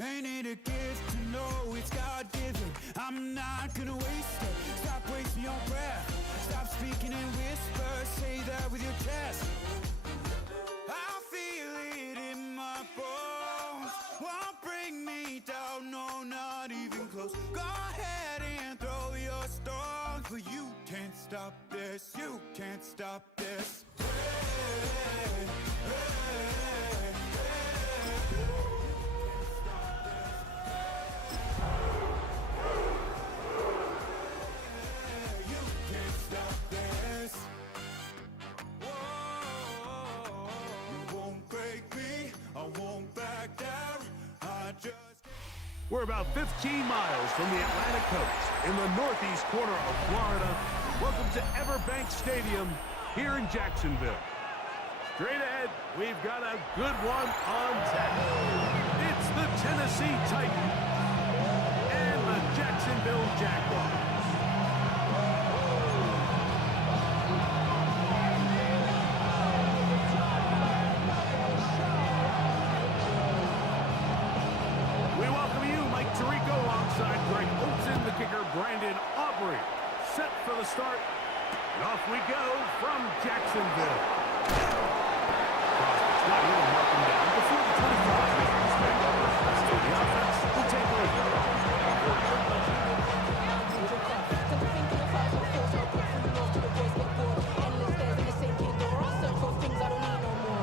Ain't it a gift to know it's God-given? I'm not gonna waste it. Stop wasting your breath. Stop speaking in whispers. Say that with your chest. I feel it in my bones. Won't bring me down, no, not even close. Go ahead and throw your stones, but you can't stop this. You can't stop this. Hey, hey, you can't stop this. Whoa, you won't break me. I won't back down. I just. We're about 15 miles from the Atlantic coast in the northeast corner of Florida. Welcome to Everbank Stadium here in Jacksonville. Straight ahead, we've got a good one on tap. It's the Tennessee Titans and the Jacksonville Jaguars. Alongside Greg Olsen, the kicker Brandon Aubrey. Set for the start. And off we go from Jacksonville. Not even mark him down before the 25 yards. So the offense will take over.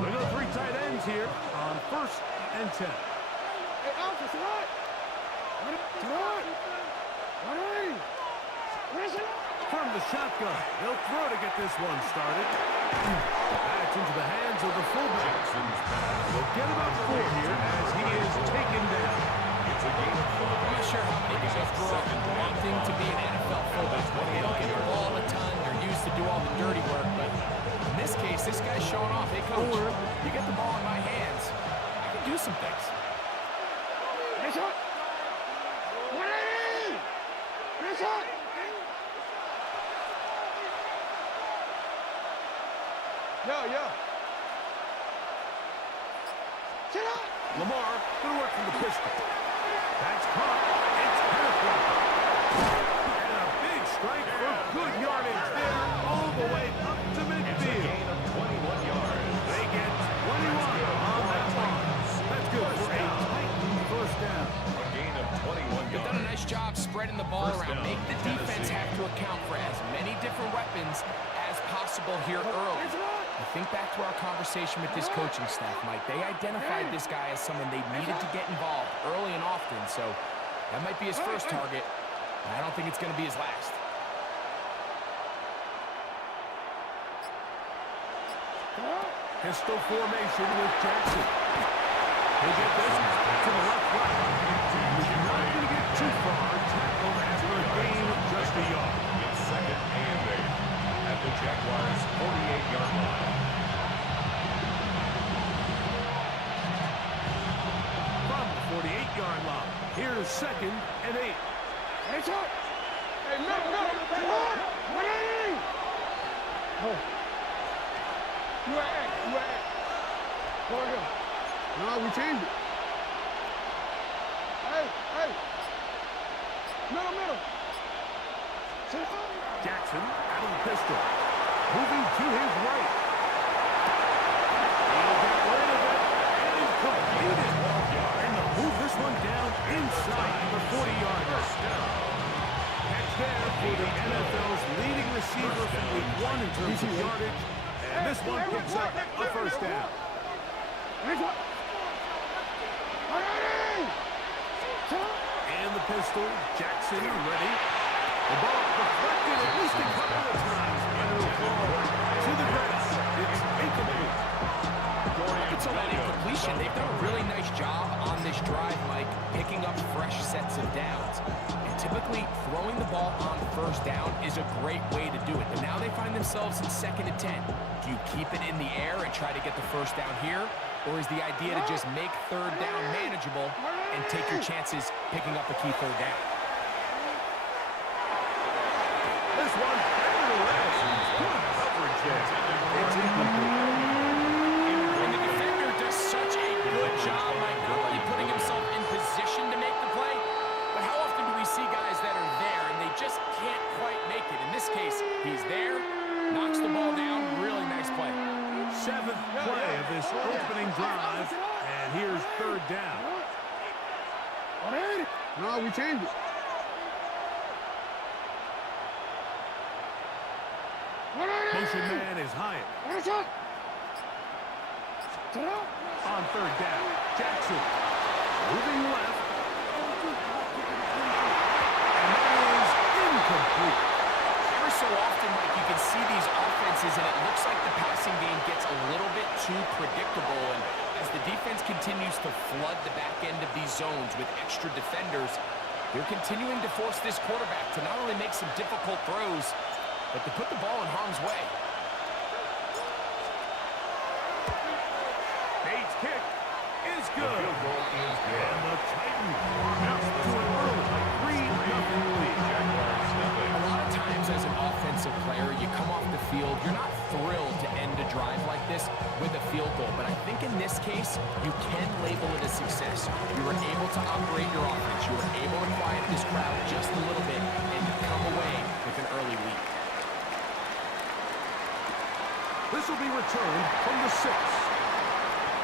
We go 3 tight ends here on 1st and 10. Hey, Alpha, what? From the shotgun, they'll throw to get this one started. Back into the hands of the fullback. We'll get about 4 here as he is taken down. I'm not sure how many guys grow up wanting to be an NFL fullback. They don't get the ball all the time. They're used to do all the dirty work. But in this case, this guy's showing off. Hey, coach, you get the ball in my hands, I can do some things. Yeah. Sit up. Lamar, good work from the pistol. That's caught. It's perfect. And a big strike for good yardage there, all the way up to midfield. Gain of 21 yards. They get 21 on that one. That's good for a Titan first down. A gain of 21 yards. They've done a nice job spreading the ball around. Make the defense have to account for as many different weapons as possible here early. I think back to our conversation with this coaching staff, Mike. They identified this guy as someone they needed to get involved early and often, so that might be his first target. I don't think it's going to be his last. Pistol formation with Jackson. He'll get this to the left right. He's not going to get too far. Tackled after a gain of just a yard. It's 2nd and 8 at the Jaguars' 48-yard line. From the 48-yard line, here's 2nd and 8. Hey, shot. Hey, no. What are you? Oh. You at. Go again. No, we changed it. Hey. Middle. Jackson out of the pistol. Moving to his right. He'll get rid of it and complete it. And they'll move this one down inside the 40-yard line. Catch there for the NFL's leading receiver from week 1 in terms of yardage. And this one picks up a first down. And the pistol, Jackson ready. The ball deflected at least a couple of times, and it'll fall to the grass. It's incomplete. It's an incompletion. They've done a really nice job on this drive, Mike, picking up fresh sets of downs. And typically, throwing the ball on first down is a great way to do it. But now they find themselves in 2nd and 10. Do you keep it in the air and try to get the first down here? Or is the idea to just make 3rd down manageable and take your chances picking up a key 3rd down? This one, nevertheless, good coverage there. It's incomplete. And the defender does such a good job by not only putting himself in position down. No, we changed it. Motion man is Hyatt. On third down, Jackson moving left. And that is incomplete. Ever so often, Mike, you can see these offenses, and it looks like the passing game gets a little bit too predictable. And as the defense continues to flood the back end of these zones with extra defenders, they're continuing to force this quarterback to not only make some difficult throws, but to put the ball in harm's way. Bates' kick is The good. field goal is good. And the Titans bounce to an early 3-0 lead. Jaguars nothing. A lot of times as an offensive player, you come off the field, you're not thrilled to end a drive like this with a field goal. But I think in this case, you can label it a success. You were able to operate your offense. You were able to quiet this crowd just a little bit and come away with an early lead. This will be returned from the 6.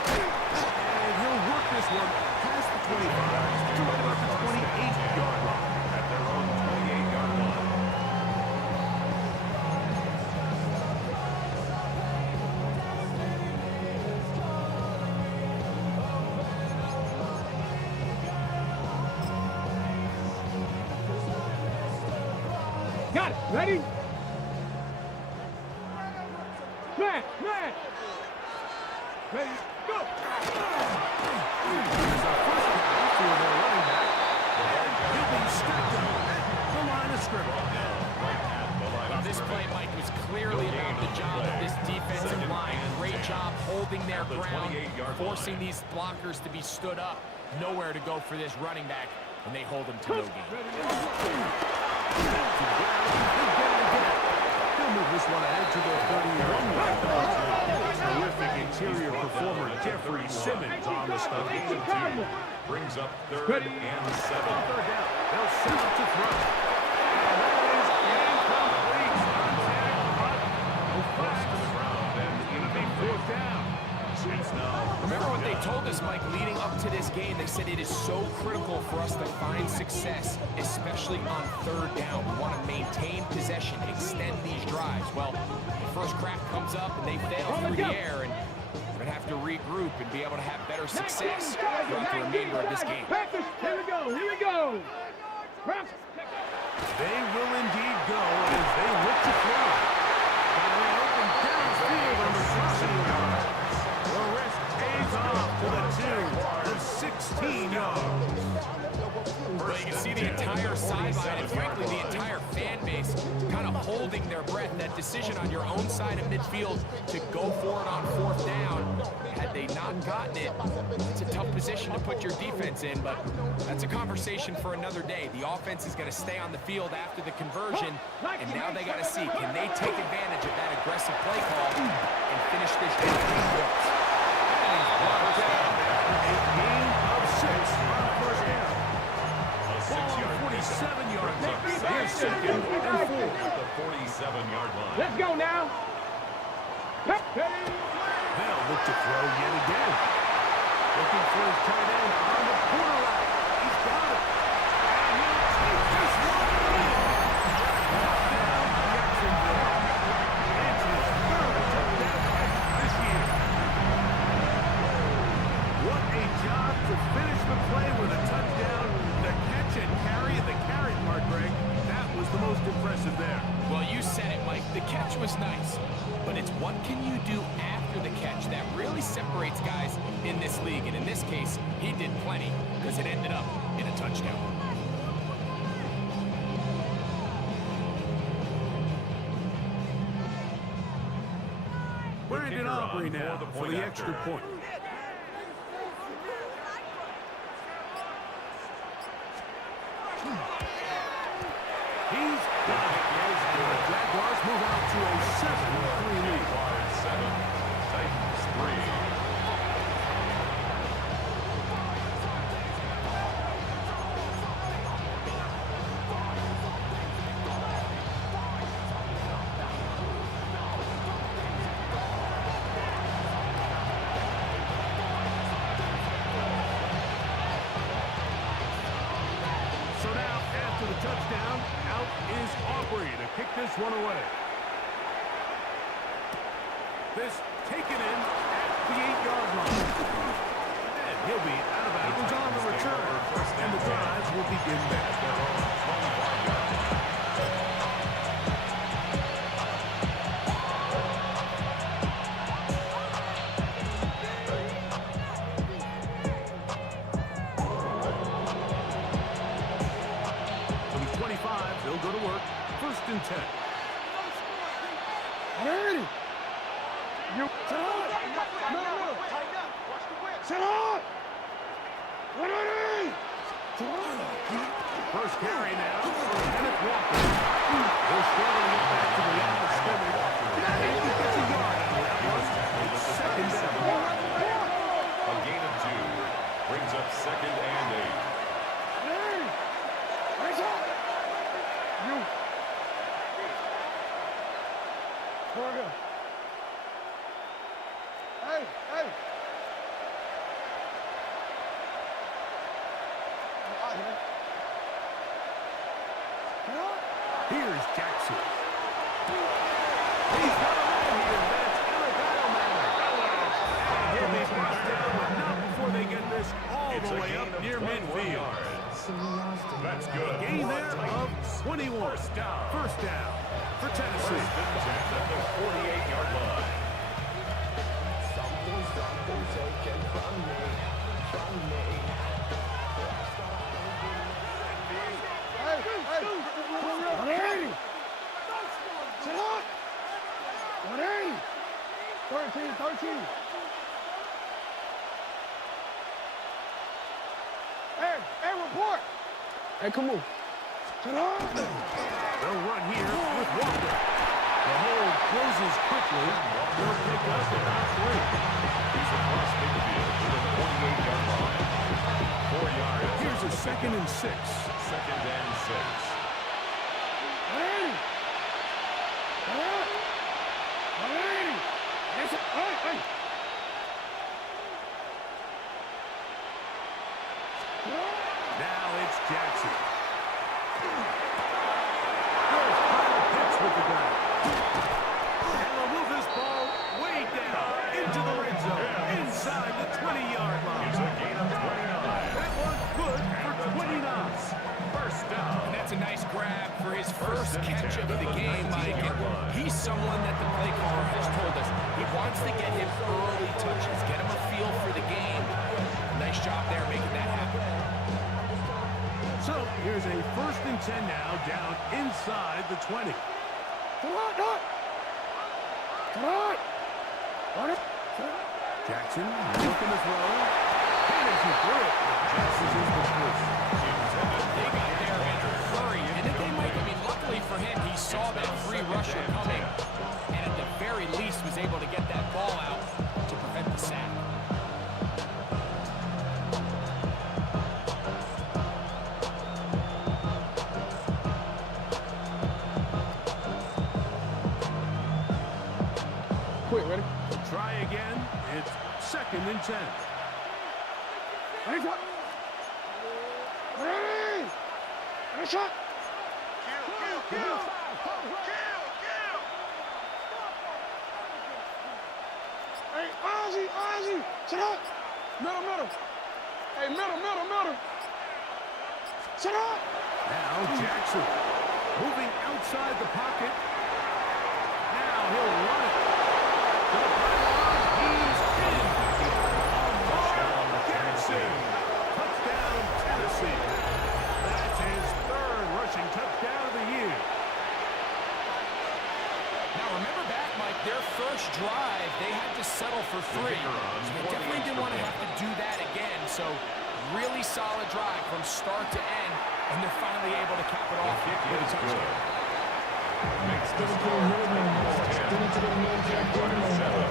And he'll work this one past the 25 to right about the 28-yard line. At their own 28-yard line. Got it. Ready? Man. Ready? Go. Here's a first down for their running back. And he'll be stacked up at the line of scrimmage. Well, this play, Mike, was clearly about the job of this defensive line. Great job holding their ground, forcing these blockers to be stood up. Nowhere to go for this running back, and they hold him to no gain. They'll move this one ahead to their 31 line. Terrific interior performer Jeffrey Simmons on the stuff. Brings up 3rd and 7. Third down. They'll set up to throw. And that is incomplete. First to the ground, and it's going to be 4th down. It's now. Remember what they told us, Mike, leading up to this game. They said it is so critical for us to find success, especially on 3rd down. We want to maintain possession, extend these drives. Well, the first crack comes up, and they fail through the air, and we're going to have to regroup and be able to have better success throughout the remainder of this game. Here we go. They will indeed go as they look to throw. And they open downfield on the 16 yard. The rest pays off to the 2 of 16 yards. Well, you can see the entire sideline and, frankly, the entire fan base kind of holding their breath. That decision on your own side of midfield to go for it on 4th down, had they not gotten it, it's a tough position to put your defense in, but that's a conversation for another day. The offense is going to stay on the field after the conversion, and now they got to see, can they take advantage of that aggressive play call and finish this game? A gain of 6 on 1st down. A 6-yard 47-yard line. Here's 2nd and 4. at the 47-yard line. Let's go now. They'll look to throw yet again. Looking for his tight end on the corner route. He's got it. And he'll take this one in. Touchdown, Jacksonville. It's his 3rd touchdown catch this year. What a job to finish the play with a touchdown. The catch and carry, and the carry part, Greg, that was the most impressive there. Well, you said it, Mike. The catch was nice, but it's what can you do after the catch that really separates guys in this league. And in this case, he did plenty because it ended up in a touchdown. Brandon Aubrey now for the extra point. He's got it. And the Jaguars move out to a 7-3 lead. Jaguars 7, Titans 3. touchdown. Out is Aubrey to kick this one away. This taken in at the 8-yard line. And he'll be out of bounds on the return. And the drive will begin there. From 25, they'll go to work. 1st and 10. Ready? You sit on. No. Sit on. Ready? First carry now for Kenneth Walker. He'll struggle to get back to the line of scrimmage. Maybe gets a yard out of that one. It's 2nd down. A gain of 2 brings up 2nd and 8. Ready? Raise up. You. Borga. Hey. Here's Jackson. He's got a man here. That's and he'll be brought down, but not before they get this all the way up near midfield. That's good. Gain there of 21. First down for Tennessee. 1st and 10 at the 48-yard line. Ready? Sit up. Ready? 13. Hey, report. Hey, come on. Sit up. They'll run here with Walker. The hole closes quickly. They'll pick up about 3. He's across midfield to the 48-yard line. 4 yards. Here's a 2nd and 6. 2nd and 6. Ready? Ready? Hey. Now it's Jackson. There's Kyle Pitts with the gun. And they'll move this ball way down into the red zone, inside the 20-yard line. He's a gain of 29. That one's good for 29. 1st down. And that's a nice grab for his first catch of the game, Mike. And he's someone that the play caller has told us he wants to get him early touches, get him a feel for the game. Nice job there making that happen. So here's a 1st and 10 now, down inside the 20. Come on. Jackson looking to throw. Here's his throw. Jackson's is the first. They got there in a hurry, and then they might, luckily for him, he saw that free rusher coming, and at the very least was able to get that ball out to prevent the sack. Quick, ready? Try again. It's 2nd and 10. Ready? Ready, shot. Kill. Hey, Ozzy, sit up. Middle. Hey, middle. Sit up. Now Jackson moving outside the pocket. Now he'll run it. To the pylon. He's in. Jackson. Touchdown, Tennessee. That's his 3rd rushing touchdown of the year. Now remember back, Mike, their first drive, they had to settle for 3. They definitely didn't want to have to do that again, so really solid drive from start to end, and they're finally able to cap it off with a touchdown. Makes the score 7.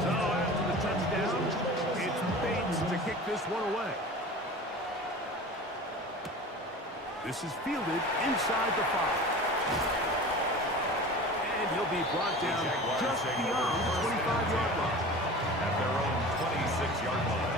So after the touchdown, it's Bates to kick this one away. This is fielded inside the 5. And he'll be brought down just beyond the 25-yard line. at their own 26-yard line.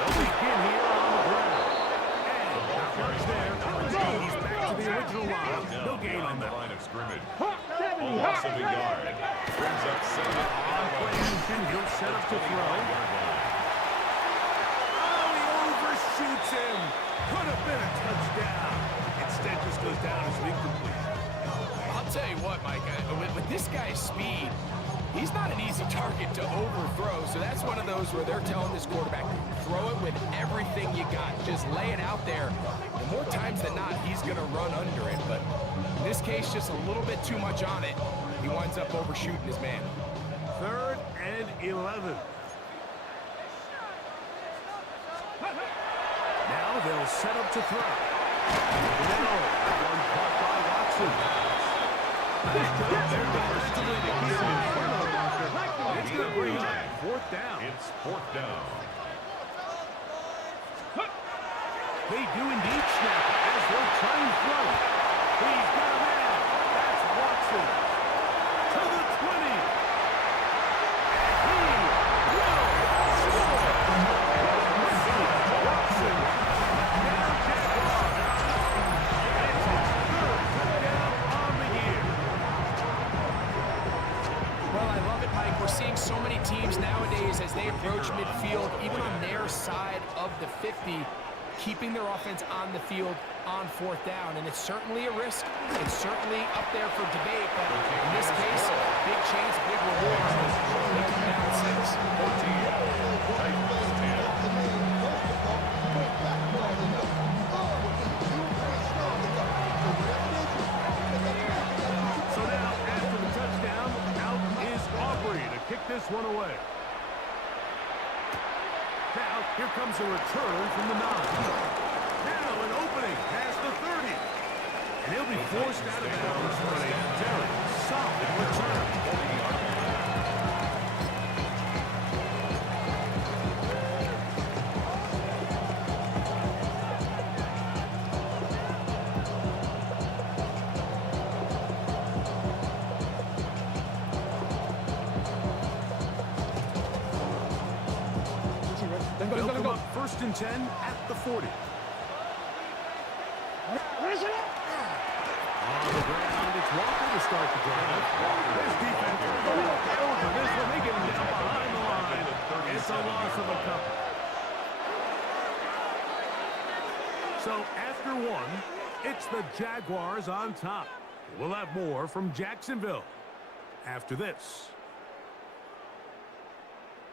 They'll begin here on the ground. And not much there. He's back to the original line. No gain on that. Line of scrimmage. Almost a yard. Brings up 7. On play action, he'll set up to throw. Oh, he overshoots him. Could have been a touchdown. Instead, just goes down as an incomplete. I'll tell you what, Mike, with this guy's speed, he's not an easy target to overthrow, so that's one of those where they're telling this quarterback, throw it with everything you got. Just lay it out there. And more times than not, he's going to run under it. But in this case, just a little bit too much on it. He winds up overshooting his man. 3rd and 11. Now they'll set up to throw. Now, one caught by Watson. Nice job there defensively to keep him in front of the marker. It's going to bring up 4th down. It's 4th down. They do indeed snap it as they'll try and throw it. He's got a man. That's Watson. To the 20. And he will score. Watson. Now Jaguars. It's his 3rd touchdown on the year. Well, I love it, Mike. We're seeing so many teams nowadays as they approach midfield, even on their side of the 50, keeping their offense on the field on 4th down. And it's certainly a risk. It's certainly up there for debate. But in this case, big chance, big reward. They come down 6. So now, after the touchdown, out is Aubrey to kick this one away. Now, here comes a return from the 9. Now an opening past the 30. And he'll be forced out of bounds for a very solid return. They'll come up 1st and 10 at the 40. On the ground, it's Walker to start the drive. This defense is going to get over this one. They get him down behind the line. It's a loss of a couple. So after 1, it's the Jaguars on top. We'll have more from Jacksonville after this.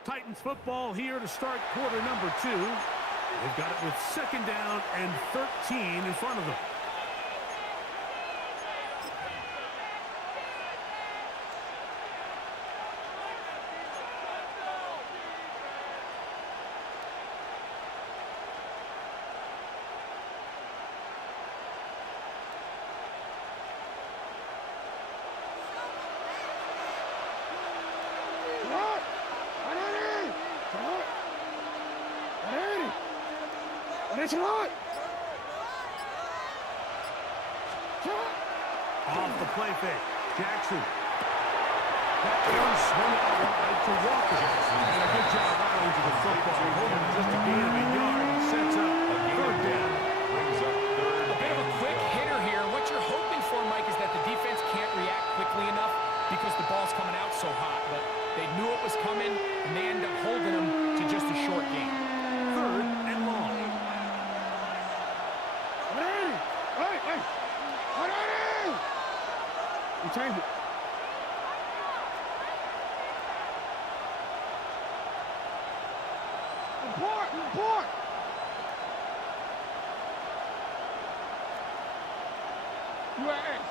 Titans football here to start quarter number 2. They've got it with 2nd down and 13 in front of them. Off the play fake. Jackson. That one swung out wide to Walker. And a good job rallying to the football. Holding just a gain of a yard. And sets up a 3rd down. Brings up 3rd. A bit of a quick hitter here. What you're hoping for, Mike, is that the defense can't react quickly enough because the ball's coming out so hot. But they knew it was coming, and they end up holding them to just a short gain. 3rd and long. You change it. Report! UAX.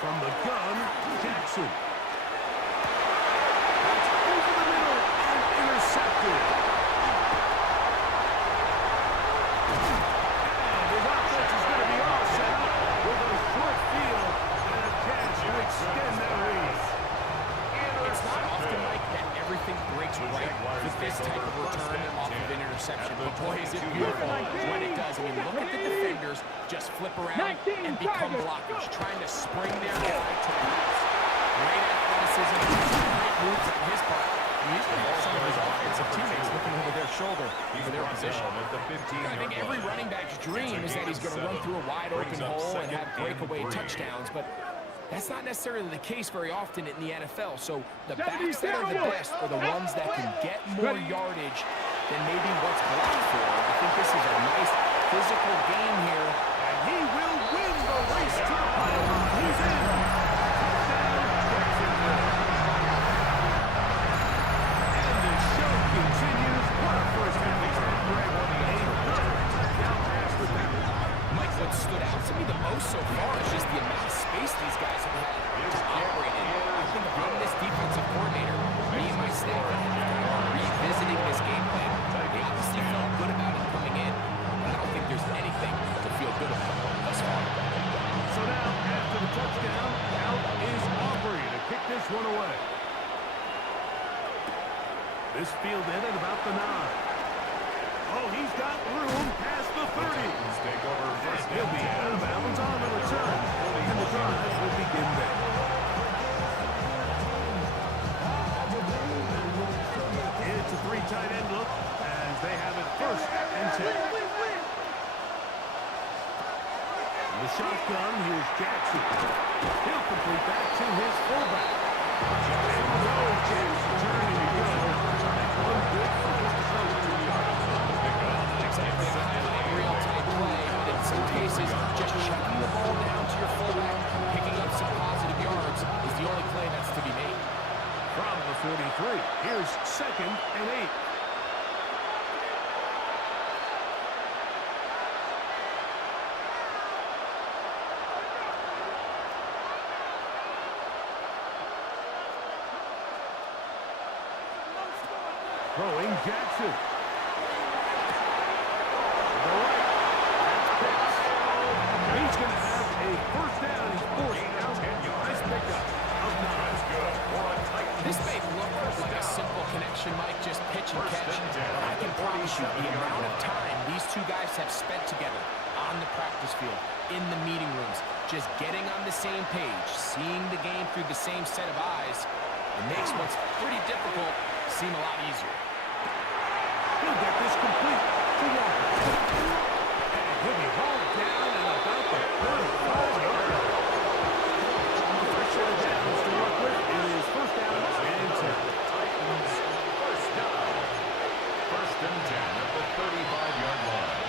From the gun, Jackson. That's over the middle and intercepted. And his offense is going to be all set up with a short field and a chance to extend that lead. It's not often, Mike, that everything breaks right with this type of return off of an interception. But boy, is it beautiful when it does. I mean, look at the defenders just flip around and become blockers, trying to spring their guy to the house. Great athleticism, great moves on his part. He's going to have some of his offensive teammates looking over their shoulder for their position. I think every running back's dream is that he's going to run through a wide open hole and have breakaway touchdowns, but that's not necessarily the case very often in the NFL. So the backs that are the best are the ones that can get more yardage than maybe what's blocked for. I think this is a nice physical game here. And he will win the race to the pylon. He's in. And the show continues. What a first half. Mike, what stood out to me the most so far is just the amount of space these guys have had to operate in. I think if I'm this defensive coordinator, me and my staff are revisiting this game plan. They obviously felt good about it coming in, but I don't think there's anything to feel good about thus far. So now, after the touchdown, out is Aubrey to kick this one away. This fielded at about the 9. Oh, he's got room past the 30. He'll be out of bounds on the return. And the drive will begin there. It's a 3 tight end look as they have it first and 10. The shotgun, here's Jackson. He'll complete that to his fullback. Jackson turning to go. That's one good for just a short 2 yards. Exactly a highlight reel type play, but in some cases, just checking the ball down to your fullback, picking up some positive yards is the only play that's to be made. From the 43, here's 2nd and 8. Throwing Jackson. He's going to have a first down. He's forced out. Nice pickup of 9. This may look like a simple connection, Mike, just pitch and catch. But I can promise you the amount of time these two guys have spent together on the practice field, in the meeting rooms, just getting on the same page, seeing the game through the same set of eyes, it makes what's pretty difficult seem a lot easier. He'll get this complete to Walker. And he'll be hauled down and about the 35-yard line. First set of downs to work with. It is first down and 10. Titans first down. First and 10 at the 35-yard line.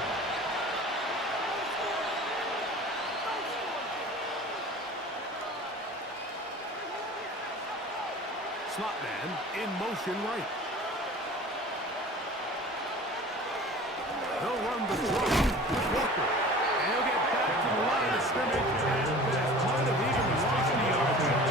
Slot man in motion right. They'll run the draw with Walker. And he'll get back to the line of scrimmage. And might have even lost the yard there.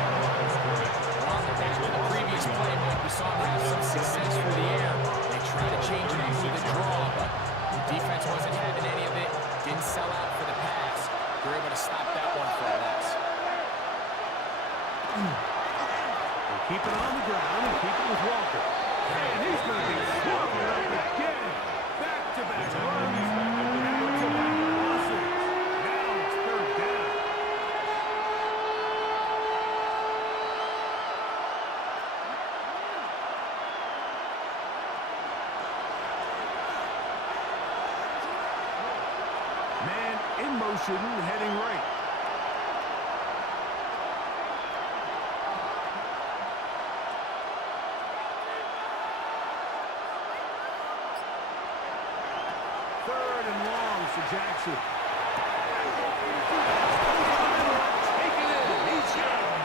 On the back of the previous play, Mike, we saw them have some success through the air. They tried to change it up with a draw, but the defense wasn't having any of it. Didn't sell out for the pass. They were able to stop that one for a loss. Keep it on the ground and keep it with Walker. And he's going to be swallowed up again. Back-to-back runs. Back-to-back losses. Now it's third down. Man in motion, heading right. Third and long for Jackson. Take it in. He's got it.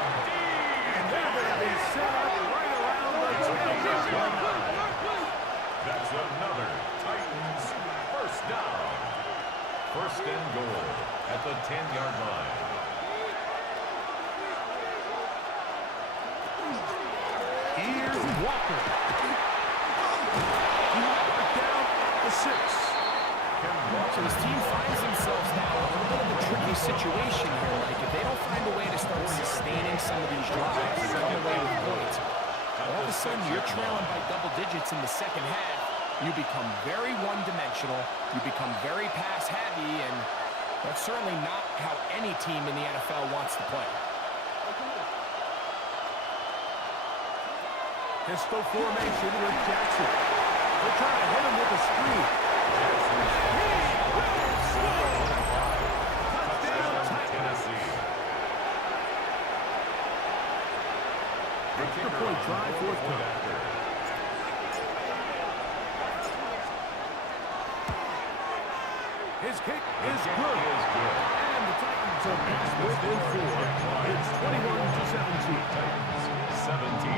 And they're going to be set up right around the 10-yard line. That's another Titans first down. First and goal at the 10-yard line. Here's Walker. Down the 6. So this team finds themselves now in a little bit of a tricky situation here. Like, if they don't find a way to start sustaining some of these drives and come away with points, all of a sudden you're trailing by double digits in the second half. You become very one-dimensional. You become very pass-heavy, and that's certainly not how any team in the NFL wants to play. Pistol formation with Jackson. They're trying to hit him with a screen. Extra point drive forthcoming. His kick is good. And the Titans are back within 4. It's 21-17. 17.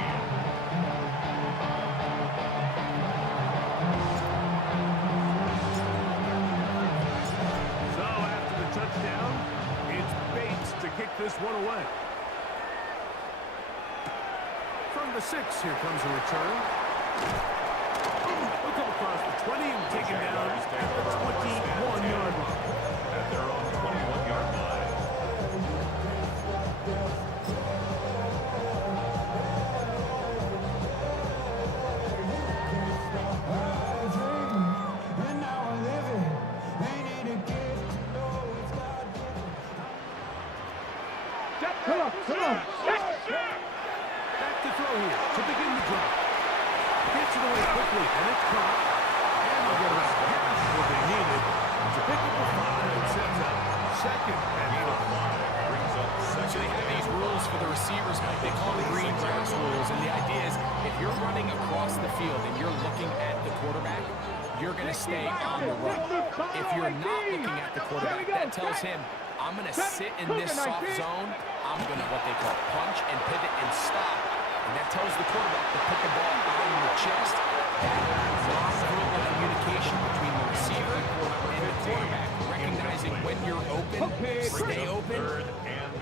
So after the touchdown, it's Bates to kick this one away. From the 6, here comes a return. He'll come across the 20 and take him down at the 21-yard line. At their own 21-yard line. And now I live it. Ain't it a gift to know it's God-given? Come on, come on. Back to throw here to begin the drive. Gets it away quickly, and it's caught. And they'll get about half what they needed to pick up the 5 and sets up second and 5. Brings up So second. they have these rules for the receivers, Mike. They call them green grass rules, and the idea is if you're running across the field and you're looking at the quarterback, you're going to stay on the run. If you're not looking at the quarterback, that tells him, I'm going to sit in this soft zone. I'm going to what they call punch and pivot and stop. And that tells the quarterback to put the ball on the chest. That non-verbal communication between the receiver and the quarterback, recognizing when you're open, stay open.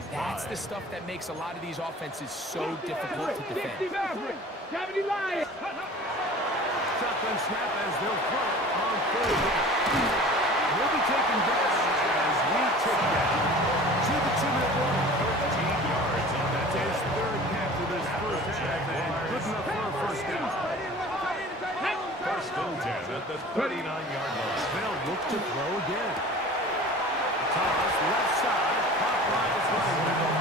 That's the stuff that makes a lot of these offenses so difficult to defend. Shotgun snap as they'll throw it on 3rd down. We'll be taken down as we tick down to the 2-minute warning. 13 yards on that. That's his 3rd catch of this first half, and good enough for a first down. First and 10 at the 39-yard line. They'll look to throw again. Toss left side, pop Miles running back.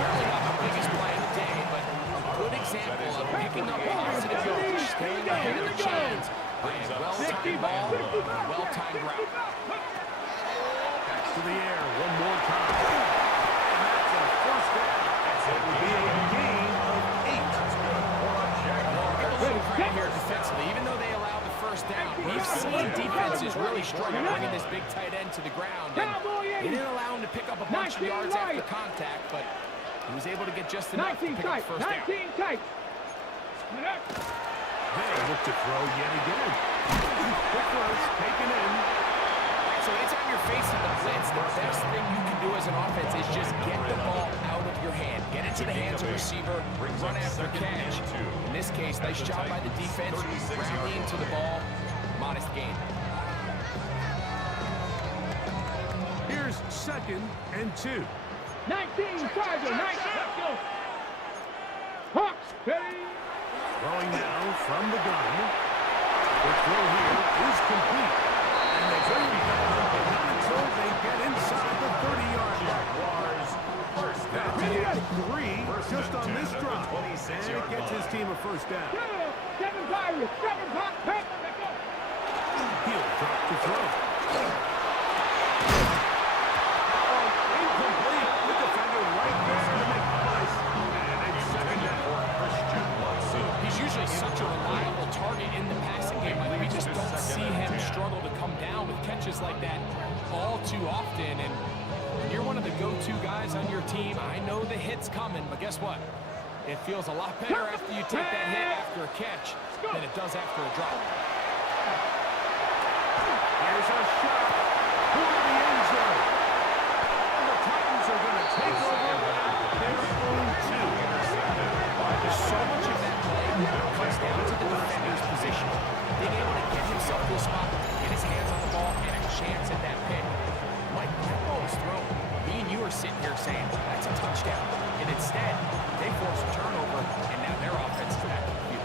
Certainly not the biggest play of the day, but a good example of picking up positive yards, staying ahead of the chains by a well-timed ball, a well-timed route. Back to the air one more time. And that's a first down. It will be a gain of 8. That's good. Give a little credit here defensively. Even though they allowed the first down, we've seen defenses really struggle bringing this big tight end to the ground. And they didn't allow him to pick up a bunch of yards after contact, but he was able to get just enough to pick up the first down. They look to throw yet again. Quick rush, taken in. So anytime you're facing the blitz, the best thing you can do as an offense is just get the ball out of your hand. Get it to the hands of the receiver, run after catch. In this case, nice job by the defense, rallying to the ball, modest gain. Here's 2nd and 2. 19, Charger, 19, let's go. Hawks, ready. Throwing now from the gun. The throw here is complete. And they bring him down, but not until they get inside the 30-yard line. That's it, 3 just on this drive. And it gets his team a first down. 7 Pirates, 7 Pop, Pepper, let's go. He'll drop the throw. Incomplete. The defender right there to make the place. And it's 2nd down. He's usually such a reliable target in the passing game. Like, we just don't see him struggle to come down with catches like that all too often. And when you're one of the go-to guys on your team, I know the hit's coming, but guess what? It feels a lot better after you take that hit after a catch than it does after a drop. Here's a shot for the end zone. And the Titans are going to take over their own 2. There's so much of that here saying, that's a touchdown. And instead, they force a turnover, and now their offense is back on the field.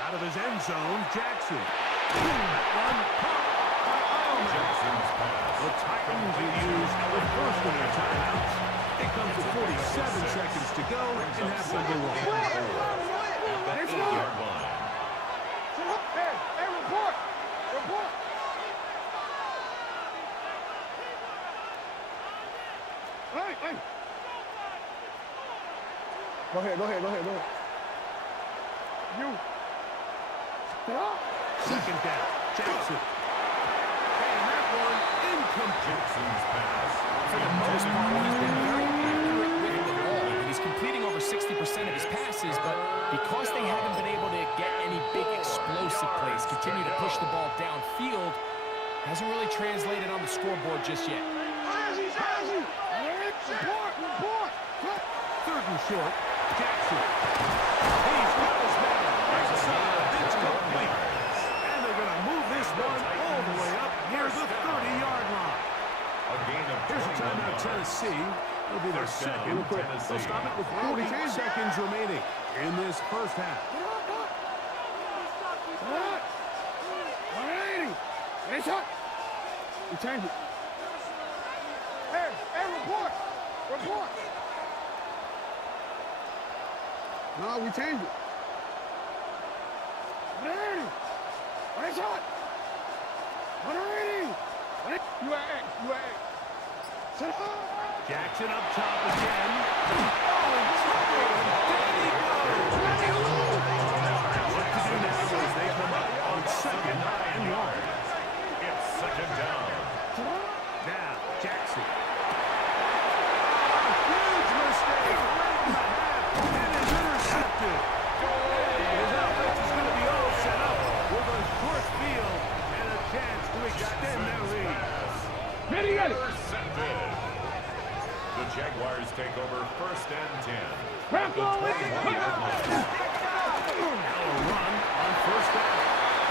Out of his end zone, Jackson. That one caught by Eilman. Jackson's pass. The Titans will use the first of their timeouts. It comes with 47 seconds to go in half number one. At the 8-yard line. Hey, report! Report! Hey! Go ahead. You. Second down, Jackson. And that one incomplete. Jackson's pass. For the most part, he's been very accurate with the ball. He's completing over 60% of his passes, but because they haven't been able to get any big explosive plays, continue to push the ball downfield, hasn't really translated on the scoreboard just yet. Report! Third and short, Jackson. He's got his man. Inside, it's complete. And they're going to move this one all the way up near the 30-yard line. A gain of Here's a 21 timeout, yards. Tennessee. It'll be their First down, second. Tennessee. They'll stop it with 40 seconds remaining in this first half. We change it. Hey, report! No, we changed it. 180! What is that? 180! You are X. Jackson up top again. Oh, and trouble, and there he goes. What to do now as they come up on second and long. It's second down. Now, Jackson. Huge mistake. It is intercepted. His offense is going to be all set up with a short field and a chance to extend their lead. Intercepted. The Jaguars take over first and 10. At the 21-yard line. Now a run on first down.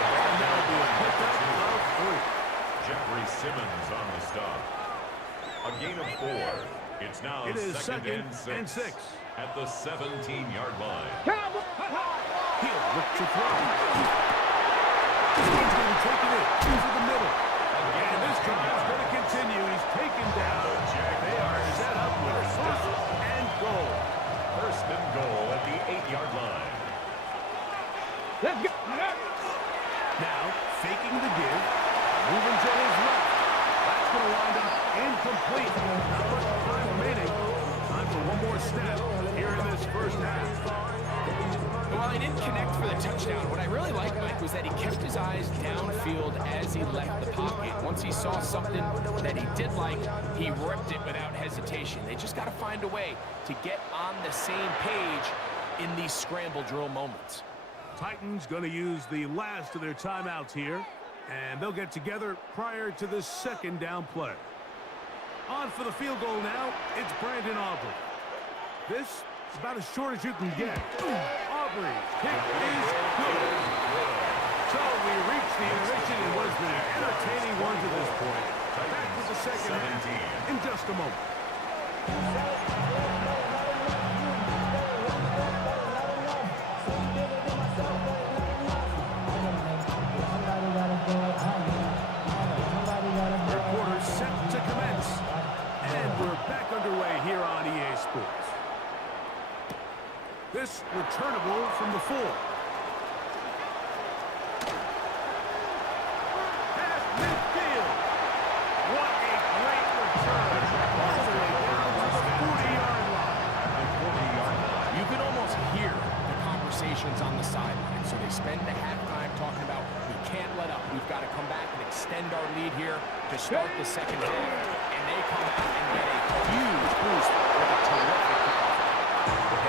And that'll be a pickup of 3. Jeffrey Simmons on the stop. A gain of 4. It's now It is second and 6. At the 17-yard line. He'll look to throw. He's going to take it in into the middle. And this drive is going to continue. He's taken down. They are set up with first and goal. First and goal at the 8-yard line. Let's go. Now, faking the give. Moving to his left. That's going to wind up incomplete. Not much time remaining. Time for one more snap here in this first half. While he didn't connect for the touchdown, what I really liked, Mike, was that he kept his eyes downfield as he left the pocket. Once he saw something that he did like, he ripped it without hesitation. They just got to find a way to get on the same page in these scramble drill moments. Titans going to use the last of their timeouts here, and they'll get together prior to the second down play. On for the field goal now, it's Brandon Aubrey. This is about as short as you can get. Aubrey's kick is good. So we reach the intermission in what has been an entertaining one to this point. Back with the second half in just a moment. Third quarter set to commence. And we're back underway here on EA Sports. This returnable from the 4. Past midfield. What a great return. All the way down to the 40-yard line. You can almost hear the conversations on the sideline. So they spend the halftime talking about, we can't let up. We've got to come back and extend our lead here to start the second half. And they come out and get a huge boost with a terrific kickoff.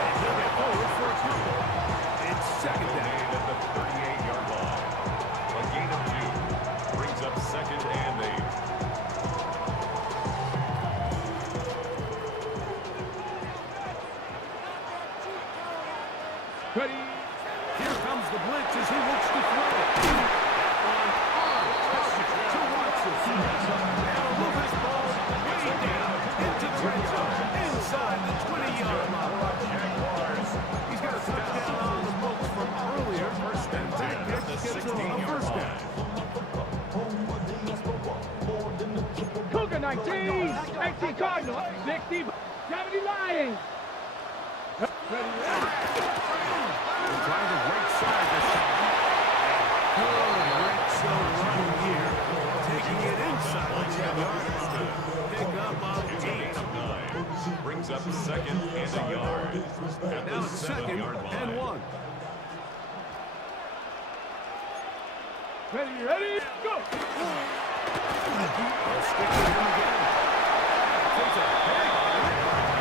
And he'll get forward for a couple. It's second down. At the 38-yard line. A gain of 2 brings up second and 8. the blitz as he looks to throw. That one on target to Watson. And a move this ball way down into the red zone, inside the 20-yard line. He's got a touchdown on the books from earlier, and that gets a first down. Cougar 19, 19 Cardinal, 60, 70 Lions. Trying the right side this time. Red zone running here. Taking it inside the 10-yard line. Pick up on 8. Brings up second and a yard. Now it's second and 1. Ready, go! They'll stick with him again. Takes a big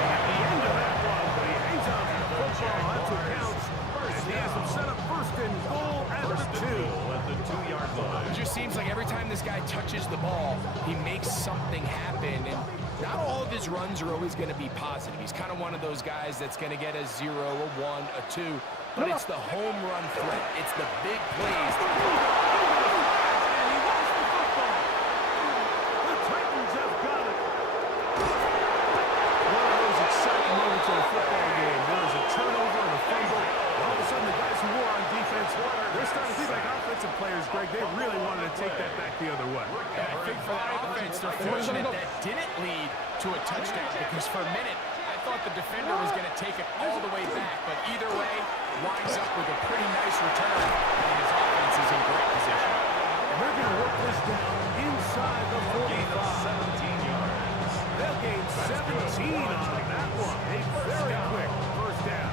at the end of that one, but he hangs on to the football. That's what counts. And he has him set up first and goal at the 2. At the 2-yard line. It just seems like every time this guy touches the ball, he makes something happen. And not all of his runs are always going to be positive. He's kind of one of those guys that's going to get a 0, a 1, a 2. But it's the home run threat. It's the big plays. A football game. There is a turnover and a fumble. All of a sudden, the guys who were on defense, they're starting to seem like offensive players, Greg. They really wanted to take that back the other way. I think for that offense, they're fortunate that didn't lead to a touchdown, because for a minute, I thought the defender was going to take it all the way back. But either way, winds up with a pretty nice return, and his offense is in great position. And they're going to work this down inside the 45. 17 yards. They'll gain 17 on that one. A very quick first down.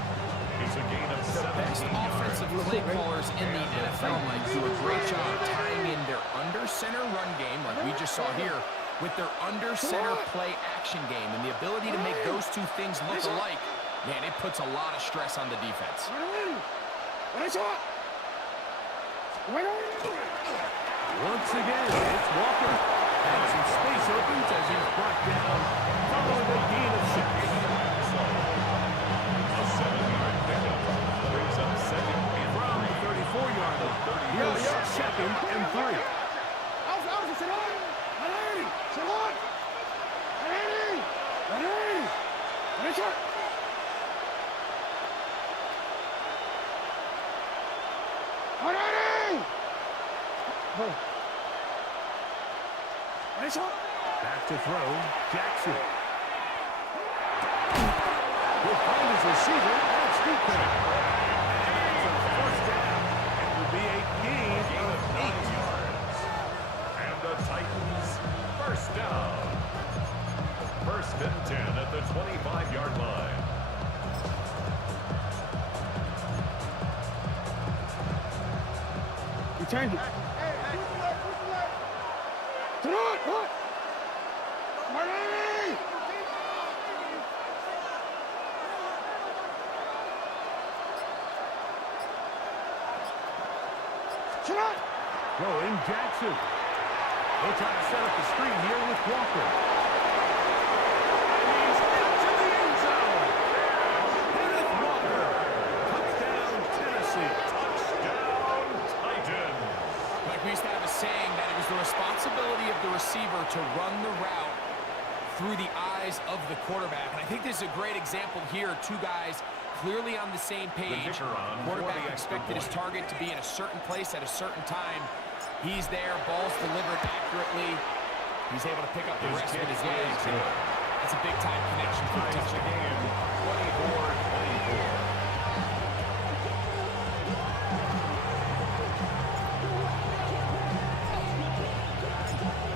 It's a gain of 17 Best offensive play callers in the NFL might do a great job tying in their under-center run game, like we just saw here, with their under-center play action game. And the ability to make those two things look alike, man, it puts a lot of stress on the defense. Once again, it's Walker. And some space opens as he's brought down following the gain of 6. A 7-yard pickup. Brings up second and From the 34-yard line. Here's second and 3. Back to throw, Jackson. Will find his receiver, that's Duque. And it's a first down. It will be a gain of 8 yards. And the Titans, first down. First and 10 at the 25-yard line. Return it. What? Throwing Jackson. They'll try to set up the screen here with Walker. And he's into the end zone. Kenneth Walker. Touchdown, Tennessee. Touchdown, Titans. Like we used to have a saying that it was the responsibility of the receiver to run the route through the eyes of the quarterback. And I think this is a great example here. Two guys clearly on the same page. Quarterback expected his target to be in a certain place at a certain time. He's there, ball's delivered accurately. He's able to pick up the rest with his legs. And that's a big-time connection for the touchdown.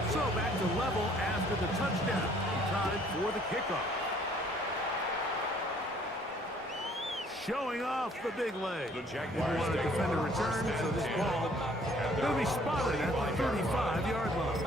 24-24. So back to level after the touchdown. Time for the kickoff. Showing off the big leg. The Didn't Jaguars want a defender return, so this ball will be spotted at the 35-yard line.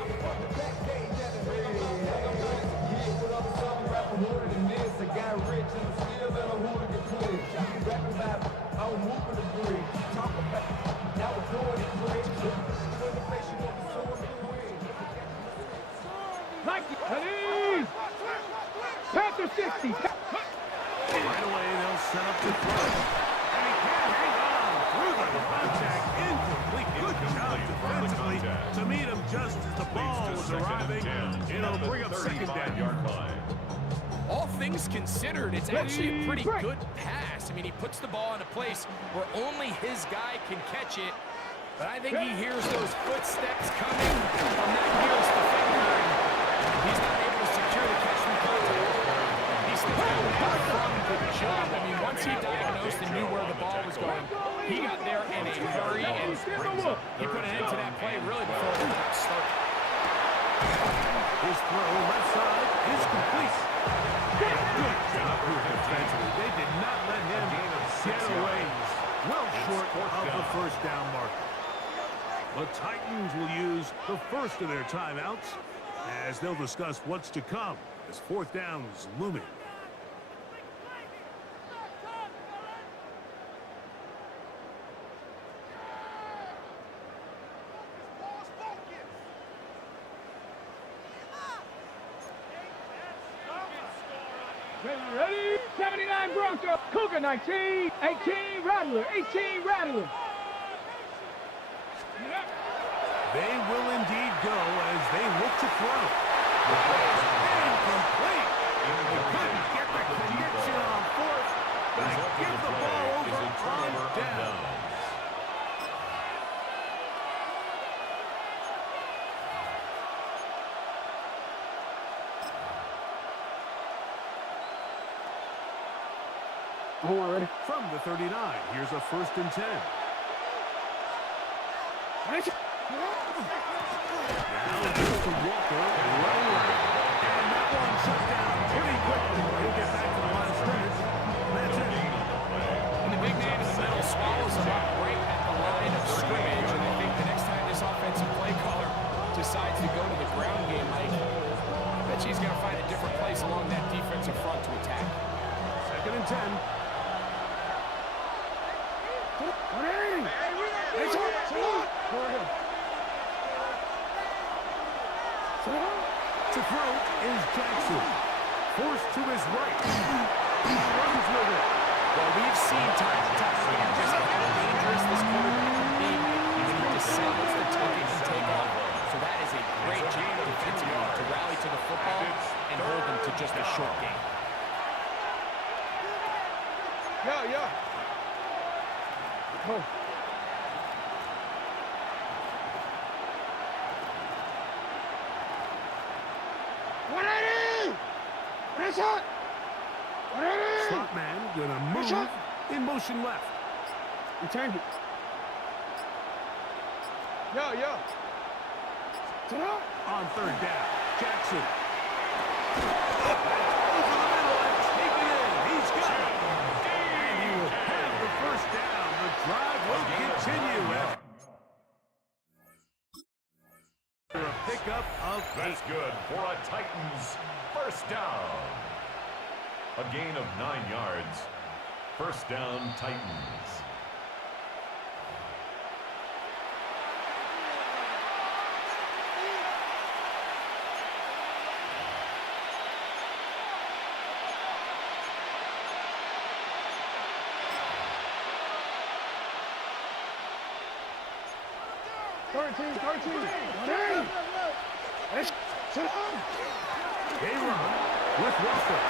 Panther 60. Right away, they'll set up to throw. And he can't hang on. through the contact, incomplete. Good job defensively to meet him just as the ball was arriving. It'll bring up second down. All things considered, it's actually a pretty good pass. I mean, he puts the ball in a place where only his guy can catch it. But I think he hears those footsteps coming from that nearest defender. And he's not able to secure the catch from contact. He stepped out from the jump. I mean, once he diagnosed and knew where the ball was going, he got there in a hurry, and he put an end to that play really before the clock started. His throw left side is complete. Good job here defensively. They did not let him get away. Well short of the first down marker. The Titans will use the first of their timeouts as they'll discuss what's to come as fourth down is looming. Ready? 79 Bronco. Cougar 19. 18 Rattler. 18 Rattler. They will indeed go as they look to throw. The pass incomplete. They couldn't get the connection on fourth. They give the ball over on down. Hold on, ready? From the 39, here's a 1st and 10. Now to Walker, running right. And that one shut down pretty quickly. He'll get back to the line of scrimmage. That's it. And the big man in the middle swallows him up right at the line of scrimmage. And I think the next time this offensive play caller decides to go to the ground game, Mike, I bet he's going to find a different place along that defensive front to attack. 2nd and 10. To throw is Jackson. Forced to his right. He runs with it. Well, we've seen time and time again just how dangerous this quarterback can be when he decides to tuck it and take off. So that is a great job defensively to rally to the football and hold them to just a short game. Yeah. Go. Slot man gonna move in motion left. Return it. Yeah. On 3rd down, Jackson. Over the middle and take it in. He's got it. And he will have the 1st down. The drive will continue. A pickup of 8. That's good for a Titans 1st down. A gain of 9 yards. 1st down, Titans. They run with Walker.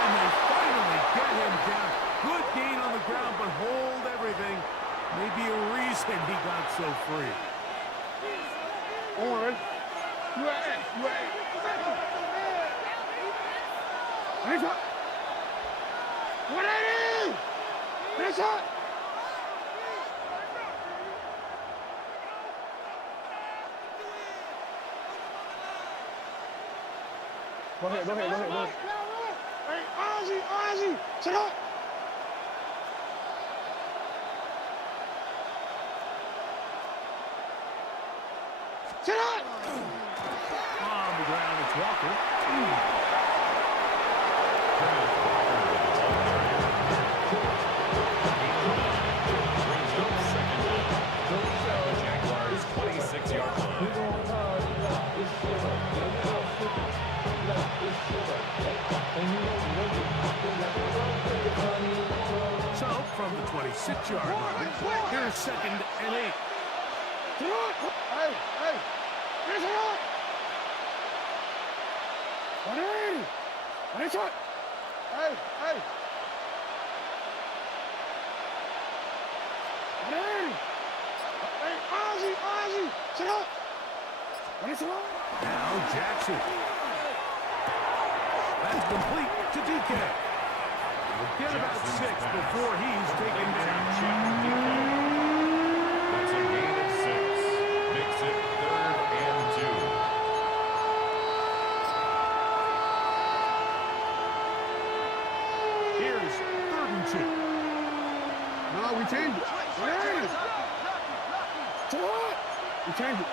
And they finally get him down. Good gain on the ground, but hold everything. Maybe a reason he got so free. On. Hands up. 180. Hands up. Go ahead. Hey, Ozzy, sit up. Sit up. On the ground, it's Walker. Jaguars 26-yard line. So, from the 26-yard line. Here's 2nd and 8. Hey, hey. Here's it up. Hey, hey. Hey, Ozzy, sit up. Now Jackson. That's complete to DK. We'll get about 6 before he's taken down. That's a gain of 6. Makes it 3rd and 2. Here's 3rd and 2. No, we changed it. We changed it.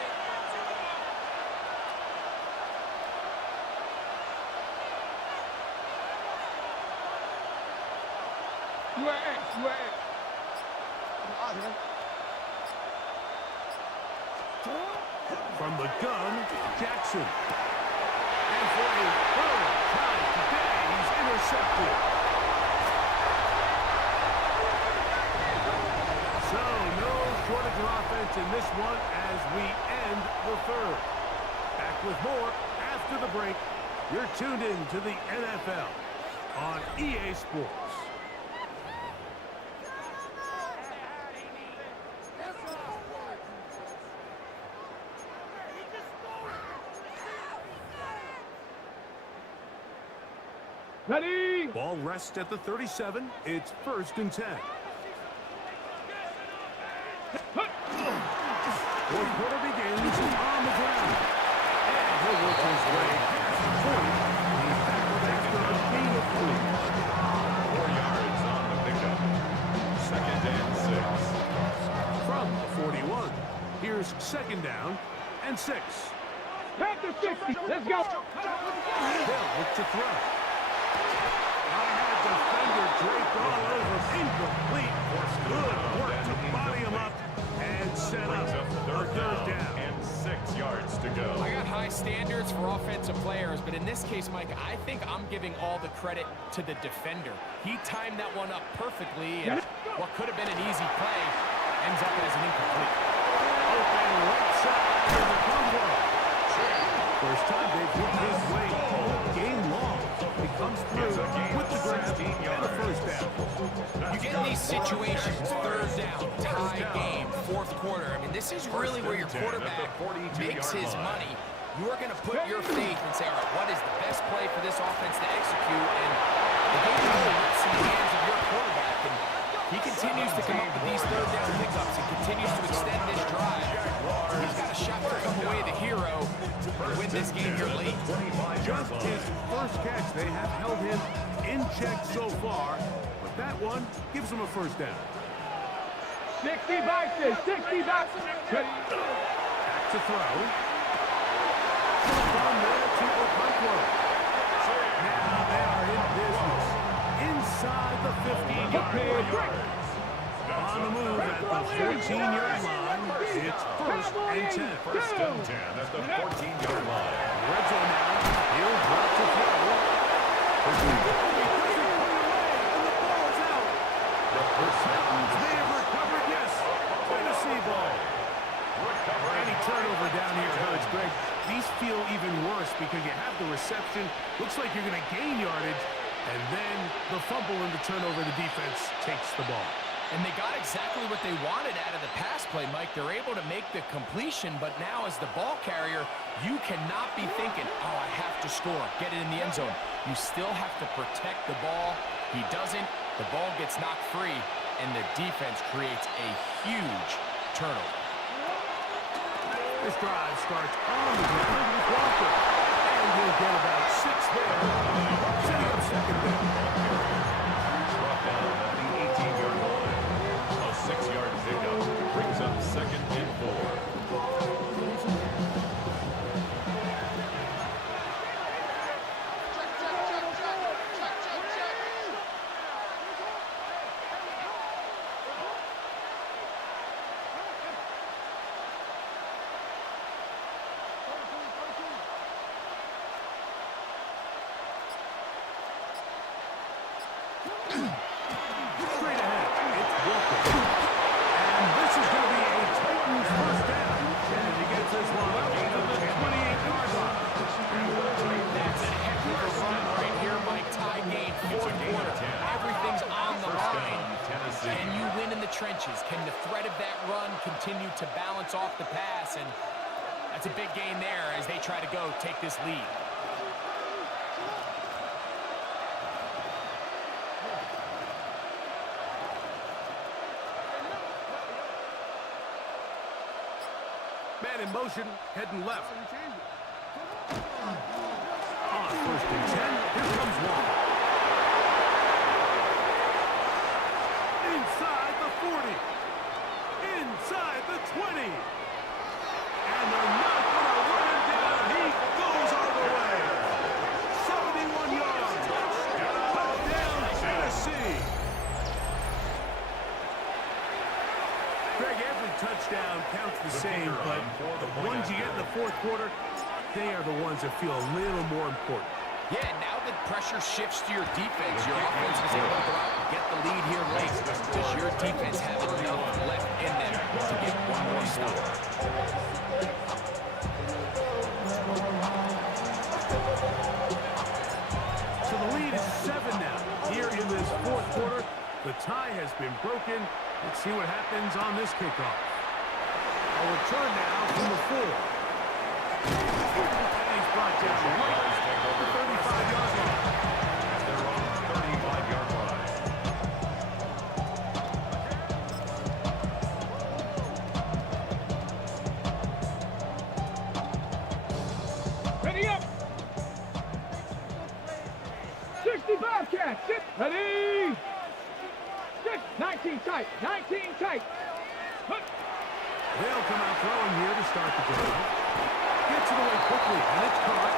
You at X. From the gun, Jackson. And for a third time today, he's intercepted. So, no shortage of offense in this one as we end the 3rd. Back with more after the break. You're tuned in to the NFL on EA Sports. Ready? Ball rests at the 37. It's 1st and 10. Fourth quarter begins on the ground. And he'll work his way past the 40. He's back with after a gain of 3. 4 yards on the pickup. 2nd and 6. From the 41, here's 2nd down and 6. Back to 60. Let's go. They'll look to throw. I had defender draped all over. Incomplete. Good work to body him up and set up a 3rd down. And 6 yards to go. I got high standards for offensive players, but in this case, Mike, I think I'm giving all the credit to the defender. He timed that one up perfectly, and what could have been an easy play ends up as an incomplete. Open right side to the combo. First time they've hit his way all game long. He comes through with the grab and a 1st down. You get in these situations, 3rd down, tie game, 4th quarter. I mean, this is really where your quarterback makes his money. You are going to put your faith and say, all right, what is the best play for this offense to execute? And the game really rests in the hands of your quarterback. And he continues to come up with these 3rd down pickups and continues to extend this drive. He's got a shot to come away the hero and win this game here late. Just his 1st catch. They have held him in check so far, but that one gives him a 1st down. 60 boxes. 60 boxes. Back to throw. From there to Okonkwo. Now they are in business. Inside the 15-yard line. On the move at the 14-yard line. It's 1st and 10. 1st and 10 at the 14-yard line. Red zone now. He'll drop to throw. The ball's out. The first down. They have recovered, yes. Tennessee ball. Any turnover down here hurts, Greg. These feel even worse because you have the reception. Looks like you're going to gain yardage. And then the fumble and the turnover, the defense takes the ball. And they got exactly what they wanted out of the pass play, Mike. They're able to make the completion, but now as the ball carrier, you cannot be thinking, oh, I have to score, get it in the end zone. You still have to protect the ball. He doesn't. The ball gets knocked free, and the defense creates a huge turnover. This drive starts on the ground with Walker. And he'll get about 6 there. Setting up 2nd down. Brought down at the 18-yard line. A 6-yard pickup brings up 2nd and 4. Straight ahead, it's inches. Can the threat of that run continue to balance off the pass? And that's a big gain there as they try to go take this lead. Man in motion, heading left. On 1st and 10, here comes one. Inside the 40. Inside the 20. And they're not going to run him down. He goes all the way. 71 yards. Touchdown, Tennessee. Greg, every touchdown counts the same, but the ones you get in the 4th quarter, they are the ones that feel a little more important. Yeah, now that pressure shifts to your defense, your offense is able to go out and get the lead here late. Does your defense have enough left in them to get one more stop? So the lead is 7 now. Here in this 4th quarter, the tie has been broken. Let's see what happens on this kickoff. A return now from the 4. And he's brought down right at the 35-yard line. They're on the 35-yard line. Ready up. 65 catch. Ready. 19 tight. 19 tight. They'll come out throwing here to start the drive. Gets it away quickly, and it's caught.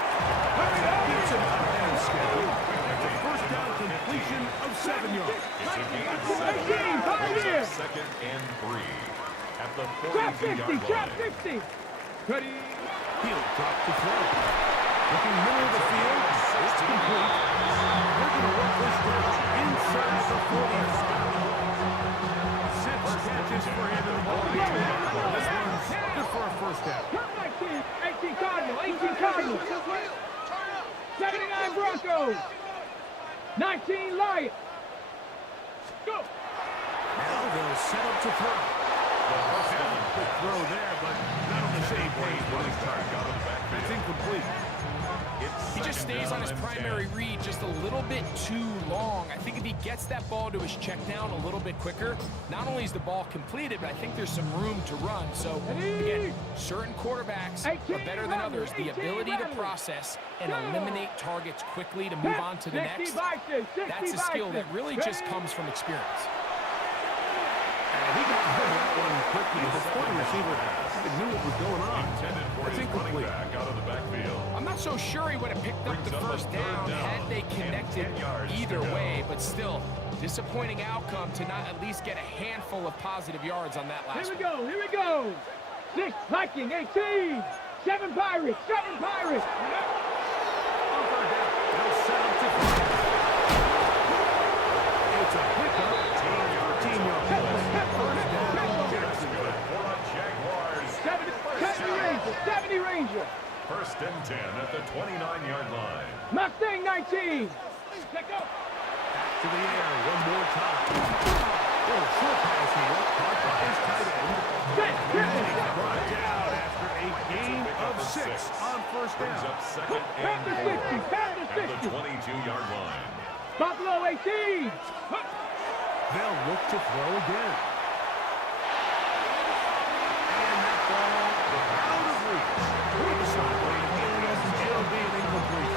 Gets him out ahead of schedule. The 1st down completion of 7 yards. It's a gain of 7. Brings up 2nd and 3 at the 42-yard Trap line. 60. Ready. He'll drop to throw. Looking middle of the field. It's complete. They're going to work this down inside the 40. 6 catches for him in the ball. This one's good for a 1st down. 18 Cardinals. 18 Cardinals. 79 Broncos. 19 Lions. Go. Now they'll set up to throw. Quick throw there, but not on the same page. It's incomplete. He just stays on his primary read just a little bit too long. I think if he gets that ball to his check down a little bit quicker, not only is the ball completed, but I think there's some room to run. So, again, certain quarterbacks are better than others. The ability to process and eliminate targets quickly to move on to the next, that's a skill that really just comes from experience. And he got rid of that one quickly. The point receiver knew what was going on. It's incomplete. Out of the backfield. I'm not so sure he would have picked up the 1st down had they connected either way, but still, disappointing outcome to not at least get a handful of positive yards on that last one. Here we go. 6 Viking, 18. 7 Pirates, 7 Pirates. They'll set up to throw. It's a pickup. 13-yard play. 1st down, Jacksonville. For the Jaguars. 70 Ranger. 1st and 10 at the 29-yard line. Mustang 19. Check out. To the air one more time. Little short pass here. Caught by his tight end. And he's brought down after a gain of 6 on 1st Brings down. up 2nd and 4 at the 22-yard line. Buffalo 18. They'll look to throw again. And that ball out of reach. It'll be an incomplete.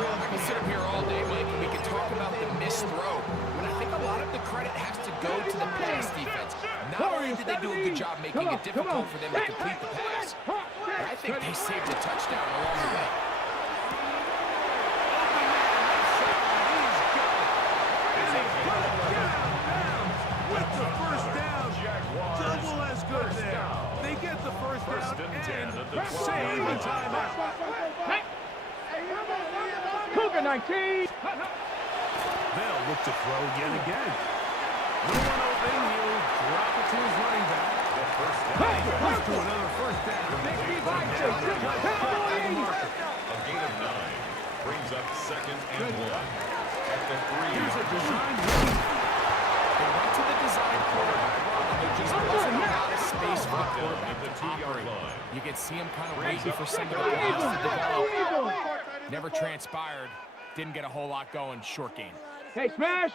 I can sit up here all day, Mike, and we can talk about the missed throw, but I think a lot of the credit has to go to the pass defense. Not only did they do a good job making it difficult for them to complete the pass, but I think they saved a touchdown along the way. With the 1st down, double as good there. They get the 1st down and save a timeout. Cougar 19. They'll look to throw yet again. No one open, he'll drop it to his running back. The 1st down. He goes to another 1st down. A gain of 9 brings up 2nd and 1 at the 3-yard line. Here's a design run. They went to the design quarterback, and there just wasn't a lot of space for the quarterback to operate. You could see him kind of waiting for some of the blocks to develop. Never transpired. Didn't get a whole lot going. Short game. Hey, smash!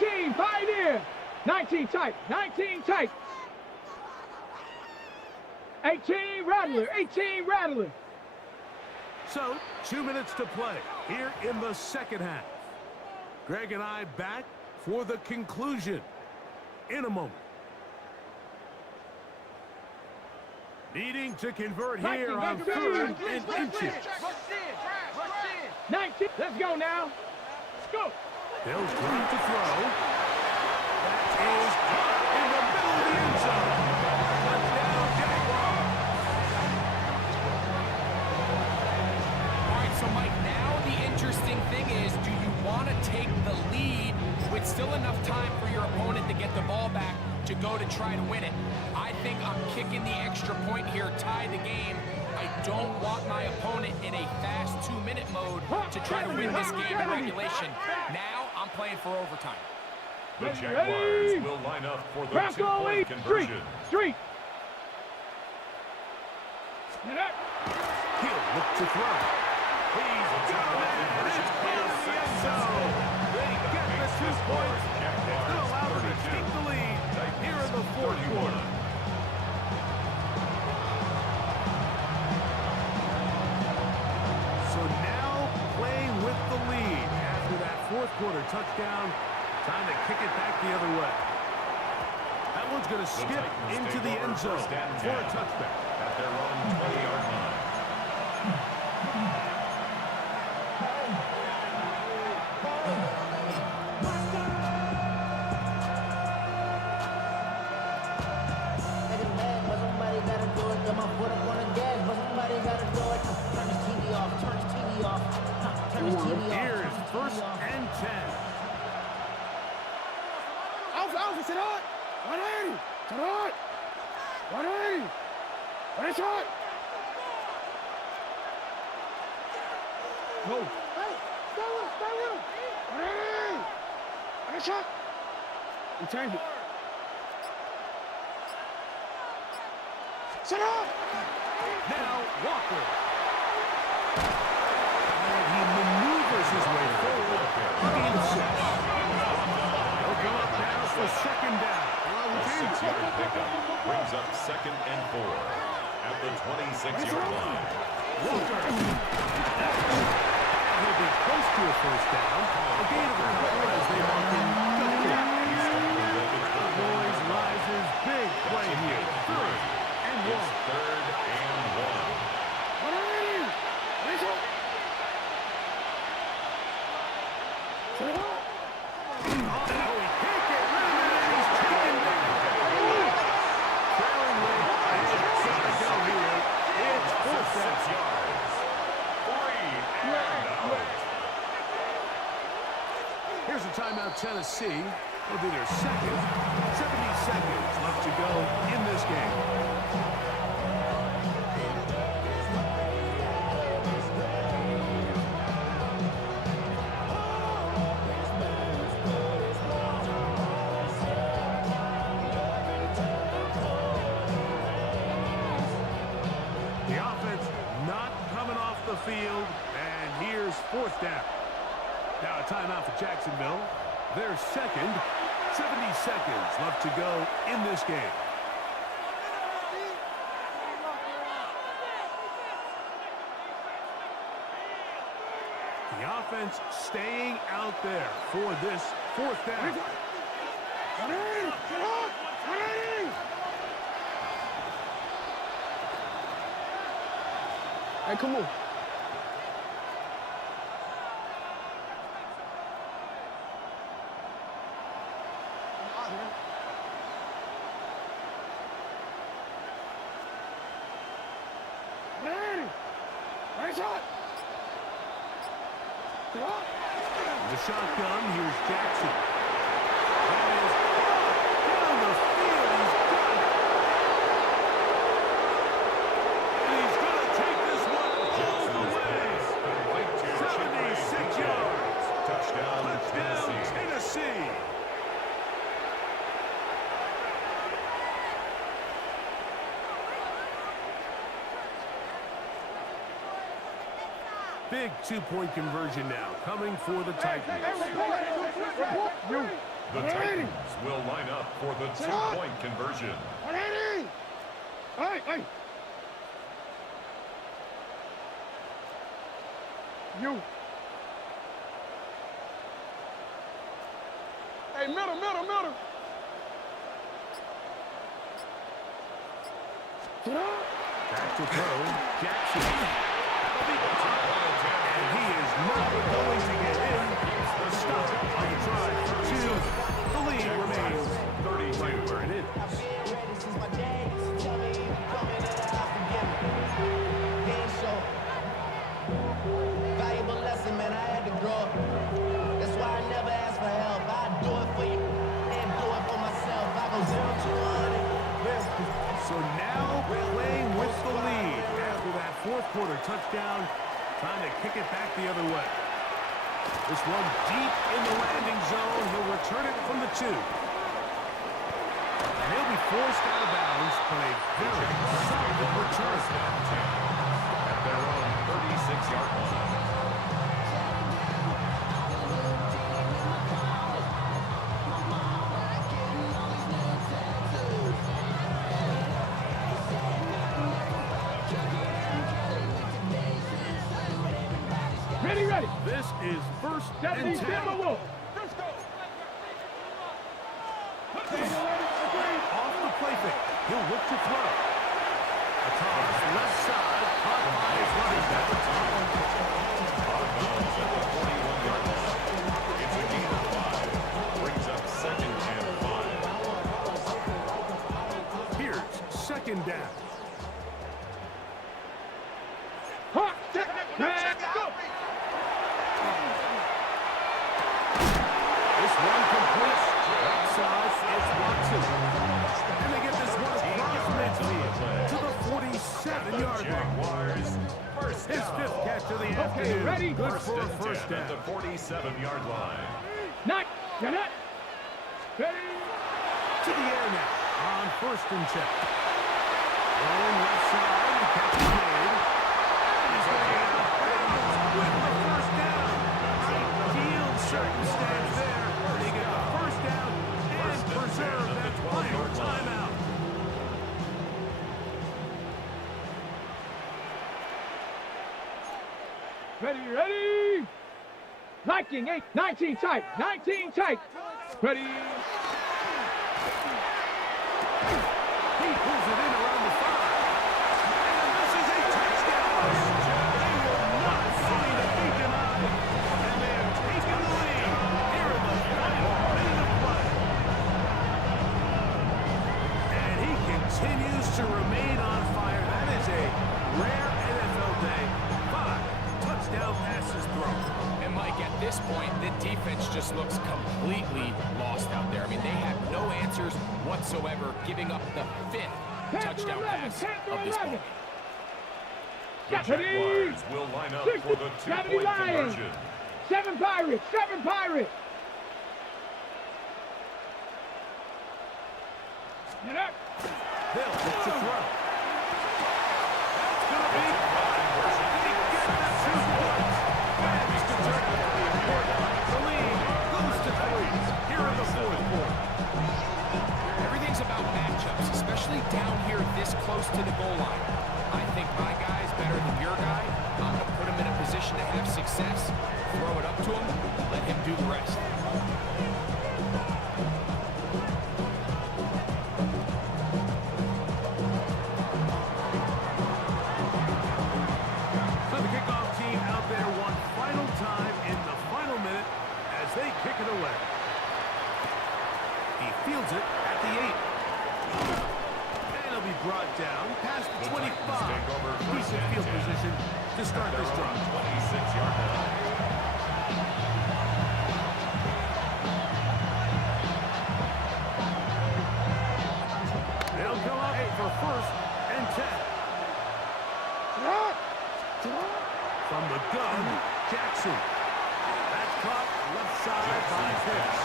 18, pioneer! 19 tight, 19 tight! 18 rattler, 18 rattler! So, 2 minutes to play here in the second half. Greg and I back for the conclusion in a moment. Needing to convert here on 3rd and inches. 19, let's go now. Let's go. Bill's going to throw. That is caught in the middle of the end zone. Touchdown, Jaguars. All right, so Mike, now the interesting thing is, do you want to take the lead with still enough time for your opponent to get the ball back to go to try to win it? I think I'm kicking the extra point here, tie the game. I don't want my opponent in a fast 2-minute mode to try to win this game in regulation. Now I'm playing for overtime. The Jaguars will line up for the 2-point conversion. Street. He'll look to throw. He's got it. It's in the end zone. They get the 2 points. It's going to allow them to keep the lead here in the 4th quarter. So now playing with the lead after that 4th quarter touchdown. Time to kick it back the other way. That one's going to skip into the end zone for a touchback. At their own 20-yard line. Here is 1st and 10. Alpha, sit on. 180. Sit on. 180. Finish on. Go. Hey, stay with him. 180. Finish on. We change it. Sit on. Now Walker. And he maneuvers his way forward. Gain of 6. They'll go up now for 2nd down. A 6-yard pickup brings up 2nd and 4 at the 26-yard line. Walker. He'll be close to a 1st down. A gain of a couple as they mark him double up. Boys rises. Big play here. 3rd and 1. It's 3rd and 1. Here's a timeout, Tennessee. It'll be their 2nd. 70 seconds left to go in this game. The offense not coming off the field, and here's 4th down. Now a timeout for Jacksonville. Their 2nd. 70 seconds left to go in this game. The offense staying out there for this 4th down. Hey, come on. The shotgun, here's Jackson. That is down the field. He's got it. And he's going to take this one all the way. 76 yards. Touchdown, Big two-point conversion now coming for the Titans. The Titans will line up for the two-point conversion. Hey! You. Hey, middle. Back to throw, Jackson. That'll be caught. And he is not going to get in. The stop on the try for two. The lead remains 32 right where it is. Valuable lesson, man. I had to grow up. That's why I never ask for help. I do it for you and do it for myself. I go 0 to 100. So now playing with the lead after that fourth quarter touchdown, trying to kick it back the other way. This one deep in the landing zone. He'll return it from the 2. And he'll be forced out of bounds for a very solid return. At their own 36-yard line. Ready. This is first and 10. Off the play fake. He'll look to throw. Across left side. Caught by his running back. Out of bounds at the 41-yard line. It's a gain of 5. Brings up second and 5. Here's second down. This one complete. Outside, it's Watson. And they get this one across midfield to the 47-yard line. Jaguars, first His down. fifth catch of the afternoon. ready? Good First for a and first 10 at down. the 47-yard line. Ready. To the air now on first and 10. Rolling left side, the catch is made. He's going to get out with the first down. Ideal circumstance there. They get the first down and preserve that final timeout. Ready. 19 tight. Ready. He pulls it in around the 5. And this is a touchdown. They will not find a beat denied. And they have taken the lead here in the final minute of play. And he continues to remain on fire. That is a rare NFL day. 5 touchdown passes thrown. And Mike, at this point, the defense just looks completely lost out there. I mean, they have no answers whatsoever, giving up the 5th touchdown pass of this ball. The Jaguars will line up for the two-point conversion. 7 Pirates. Get up. They'll look to throw. That's going to be. They get the 2 points. Managed to turn it. The lead goes to 3 here in the fourth quarter. Everything's about matchups, especially down here this close to the goal line. I think my guy's better than your guy. I'm going to put him in a position to have success, throw it up to him, let him do the rest. So the kickoff team out there one final time in the final minute as they kick it away. He fields it at the 8. And he'll be brought down past the 25. Take over first Decent and field 10. position to start Their this own drive. 26-yard line. They'll come up for first and 10. From the gun, Jackson. That's caught left side by Pitts.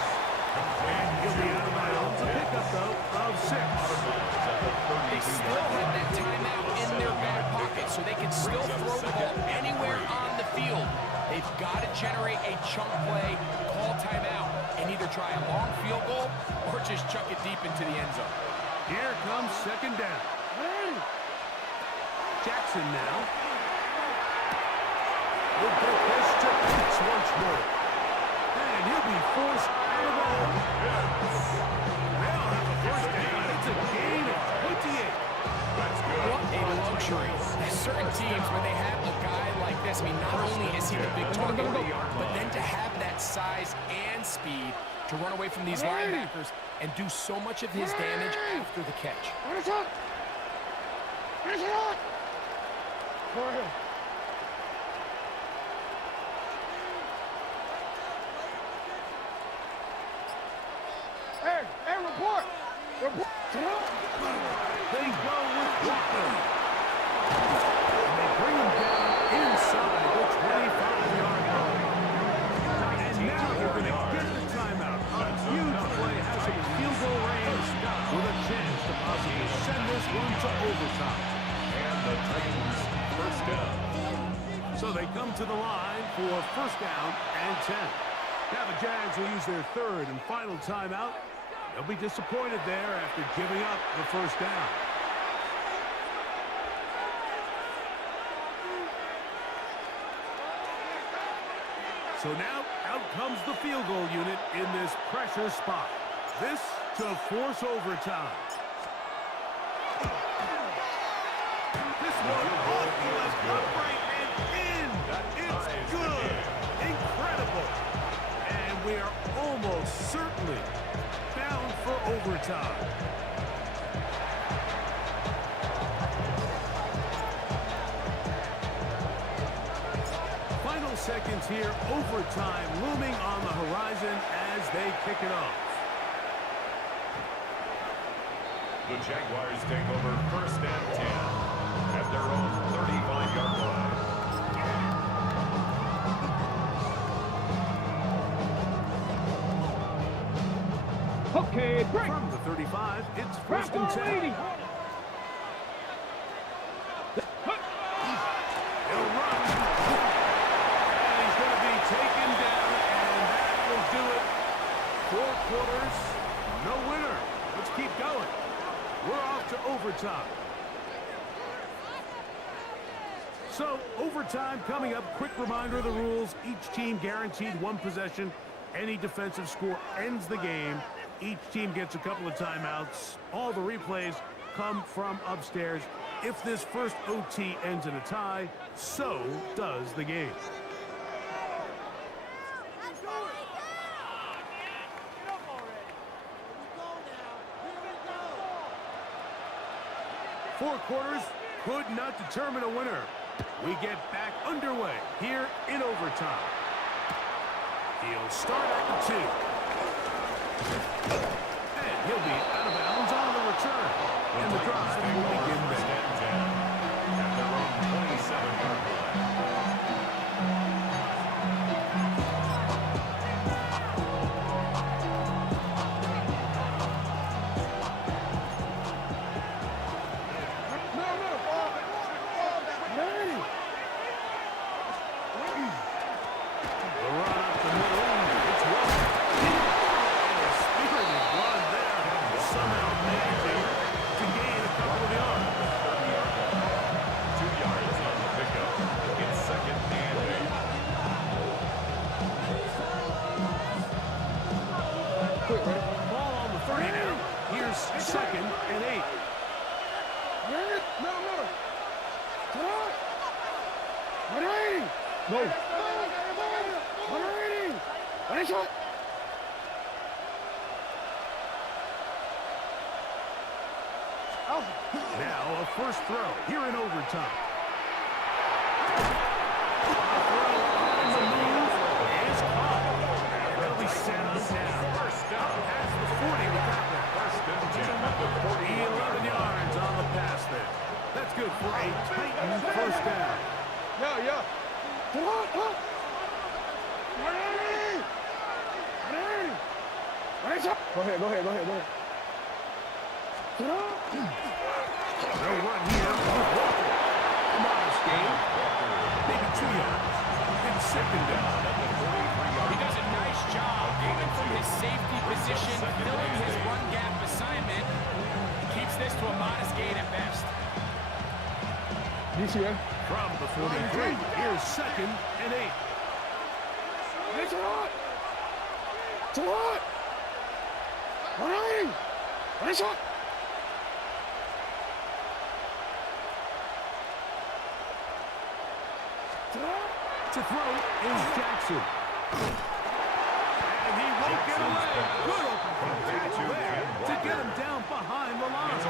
And he'll be out of bounds. A pickup, though, of 6. They still have that timeout in their back pocket, so they can still throw the ball anywhere on the field. got to generate a chunk play, call timeout, and either try a long field goal or just chuck it deep into the end zone. Here comes second down. Jackson now. Will get this to Pitts once more. And he'll be forced out of bounds. They'll have a first down. It's a gain of 28. That's good. What a luxury. There's certain teams where they have a guy like this. I mean, not only is he the big target, but then to have that size and speed to run away from these linebackers and do so much of his damage after the catch. Hey, report! Report! They go with Walker. And they bring him down inside the 25-yard line. And now they're going to get the timeout. A huge play has him in field goal range with a chance to possibly send this one to overtime. And the Titans first down. So they come to the line for first down and 10. Now the Jags will use their third and final timeout. They'll be disappointed there after giving up the first down. So now out comes the field goal unit in this pressure spot. This to force overtime. This one off the left upright and in. It's good. Incredible. And we are almost certainly bound for overtime. Final seconds here, overtime looming on the horizon as they kick it off. The Jaguars take over first and 10 at their own 35-yard line. Okay, break! From the 35, it's first and 10. He'll run. And he's going to be taken down, and that will do it. 4 quarters, no winner. Let's keep going. We're off to overtime. So, overtime coming up. Quick reminder of the rules. Each team guaranteed 1 possession. Any defensive score ends the game. Each team gets a couple of timeouts. All the replays come from upstairs. If this first OT ends in a tie, so does the game. Four quarters could not determine a winner. We get back underway here in overtime. He'll start at the 2. And he'll be out of bounds on the return. And the drive will begin there. At their own 27-yard line. Ball on the 30 now. Here's second and 8. Now a first throw here in overtime. A throw on the move is caught. They'll be set up now. First down. Past the 40 with that one. First and 10 at the 11 yards on the pass there. That's good for a Titan first down. Go ahead. They'll run here with Walker. Modest gain. Maybe 2 yards. And second down. his safety position, filling his run gap assignment. Keeps this to a modest gain at best. From the 43, here's 2nd and 8. It's hot! It's hot! Running! It's hot! To throw is Jackson. And he won't get away. Good open tackle there to get him down behind the line.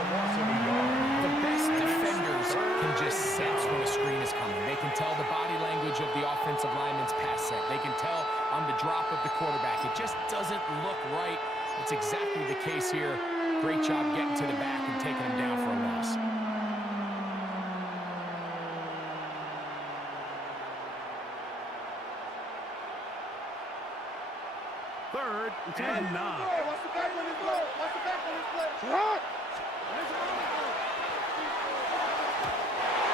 The best defenders can just sense when a screen is coming. They can tell the body language of the offensive lineman's pass set. They can tell on the drop of the quarterback. It just doesn't look right. It's exactly the case here. Great job getting to the back and taking him down for a loss. 3rd and 9. Watch the back on this play. Watch the back on this play. Hot!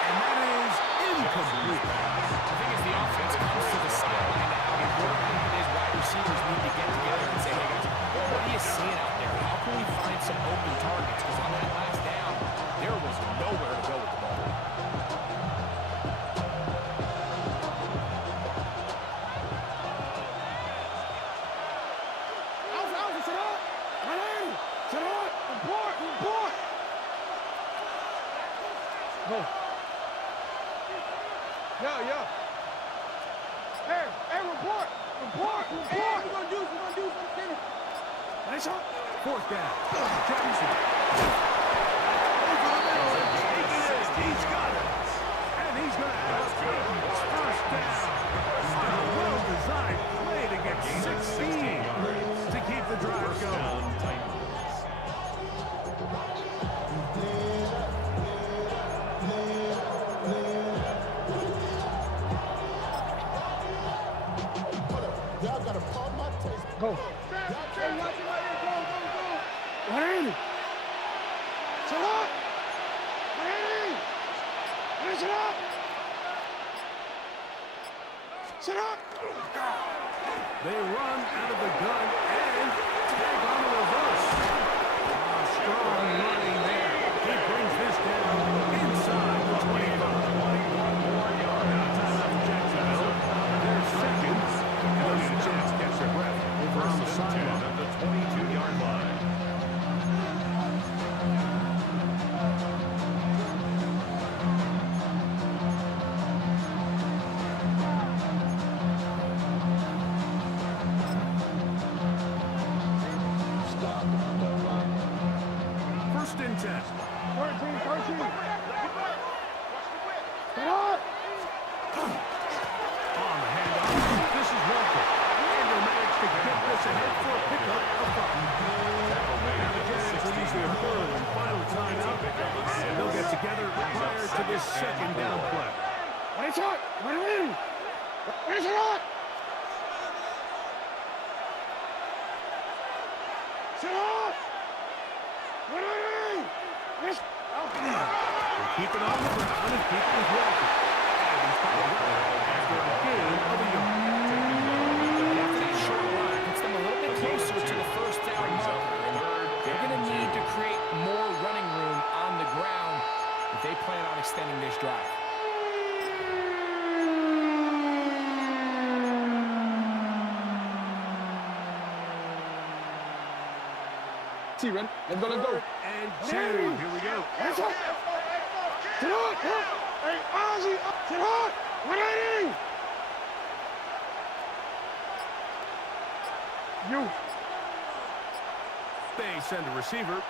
And that is incomplete. I think as the offense comes to the sideline now, the quarterback and his wide receivers need to get together and say, hey guys, what are you seeing out there? How can we find some open targets? Because on that last down, there was nowhere to go with the ball. Yeah. Hey, report. Hey, we're gonna do something. Nice shot. 4th down. Jackson. Over the middle. Taking it. He's got it. And he's going to have Titans 1st down. On a well-designed play to get 16 to keep the drive going. Go. Hey, watch it right here. Go. Ready? Sit up. Ready? Sit up. Sit up. They run out of the gun and tag on the reverse. Strong running there. He brings this down inside the 25. Now time out for Jacksonville. There's seconds. They'll get a chance to catch their breath over on the sideline. At the 22-yard line. First and 10. 13. Get up. On the handoff. This is Walker. And they'll manage to get this ahead for a pickup of 5. Now the Giants will use their 3rd and final timeout. And they'll get together prior to this 2nd down play. Nice shot. Ready? Nice shot. Sit up. Ready? Yes. Keep it on the ground and keep it with Walker. And he's fouled after a gain of a yard. After that short run, it puts them a little bit closer to the 1st down marker. They're going to need to create more running room on the ground if they plan on extending this drive. See, Ren. Let's go. 3rd and 2. Here we go. That's it. Sit up. Hey, Ozzy. Sit up. Ready? You. They send a receiver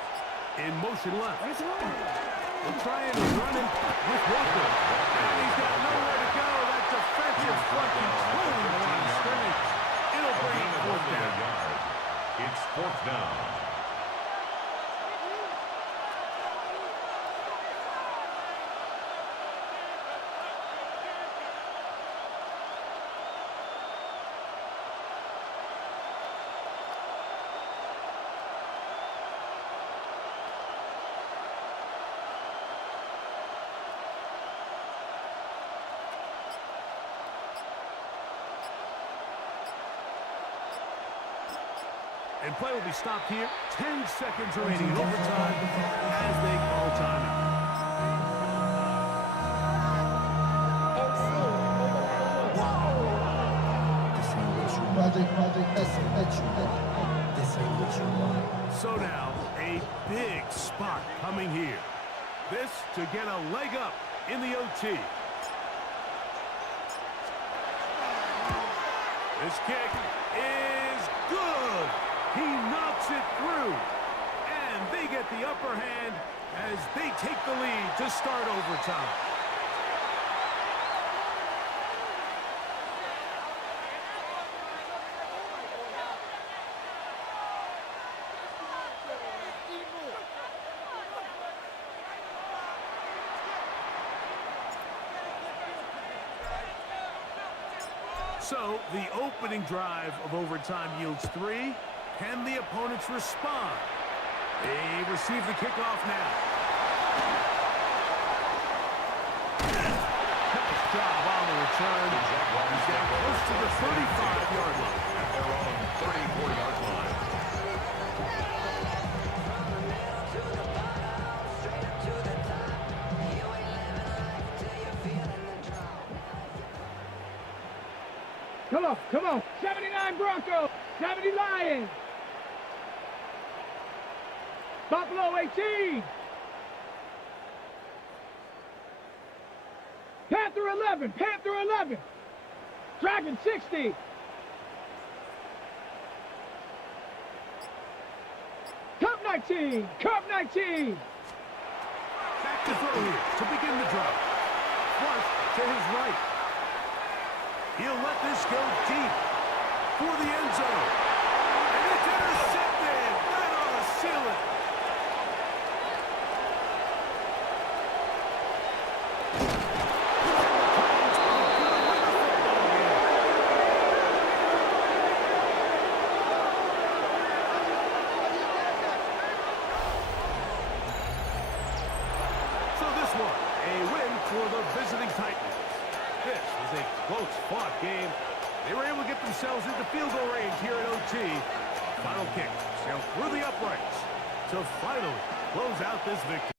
in motion left. That's right. They're trying to run him with Walker. And he's got nowhere to go. That defensive front controlling the line of scrimmage. It'll bring him 4th down. It's 4th down. And play will be stopped here. 10 seconds remaining in overtime as they call timeout. So now, a big spot coming here. This to get a leg up in the OT. This kick is good. He knocks it through. And they get the upper hand as they take the lead to start overtime. So, the opening drive of overtime yields 3. Can the opponents respond? They receive the kickoff now. Nice job on the return. He's getting close to the 35-yard line. At their own 34-yard line. Come on. 79 Broncos, 70 Lions. Buffalo 18. Panther 11. Dragon 60. Cup 19. Back to throw here to begin the drive. Flush to his right. He'll let this go deep for the end zone. And it's intercepted. Right on the ceiling. So this one, a win for the visiting Titans. This was a close-fought game. They were able to get themselves into field goal range here at OT. Final kick sailed through the uprights to finally close out this victory.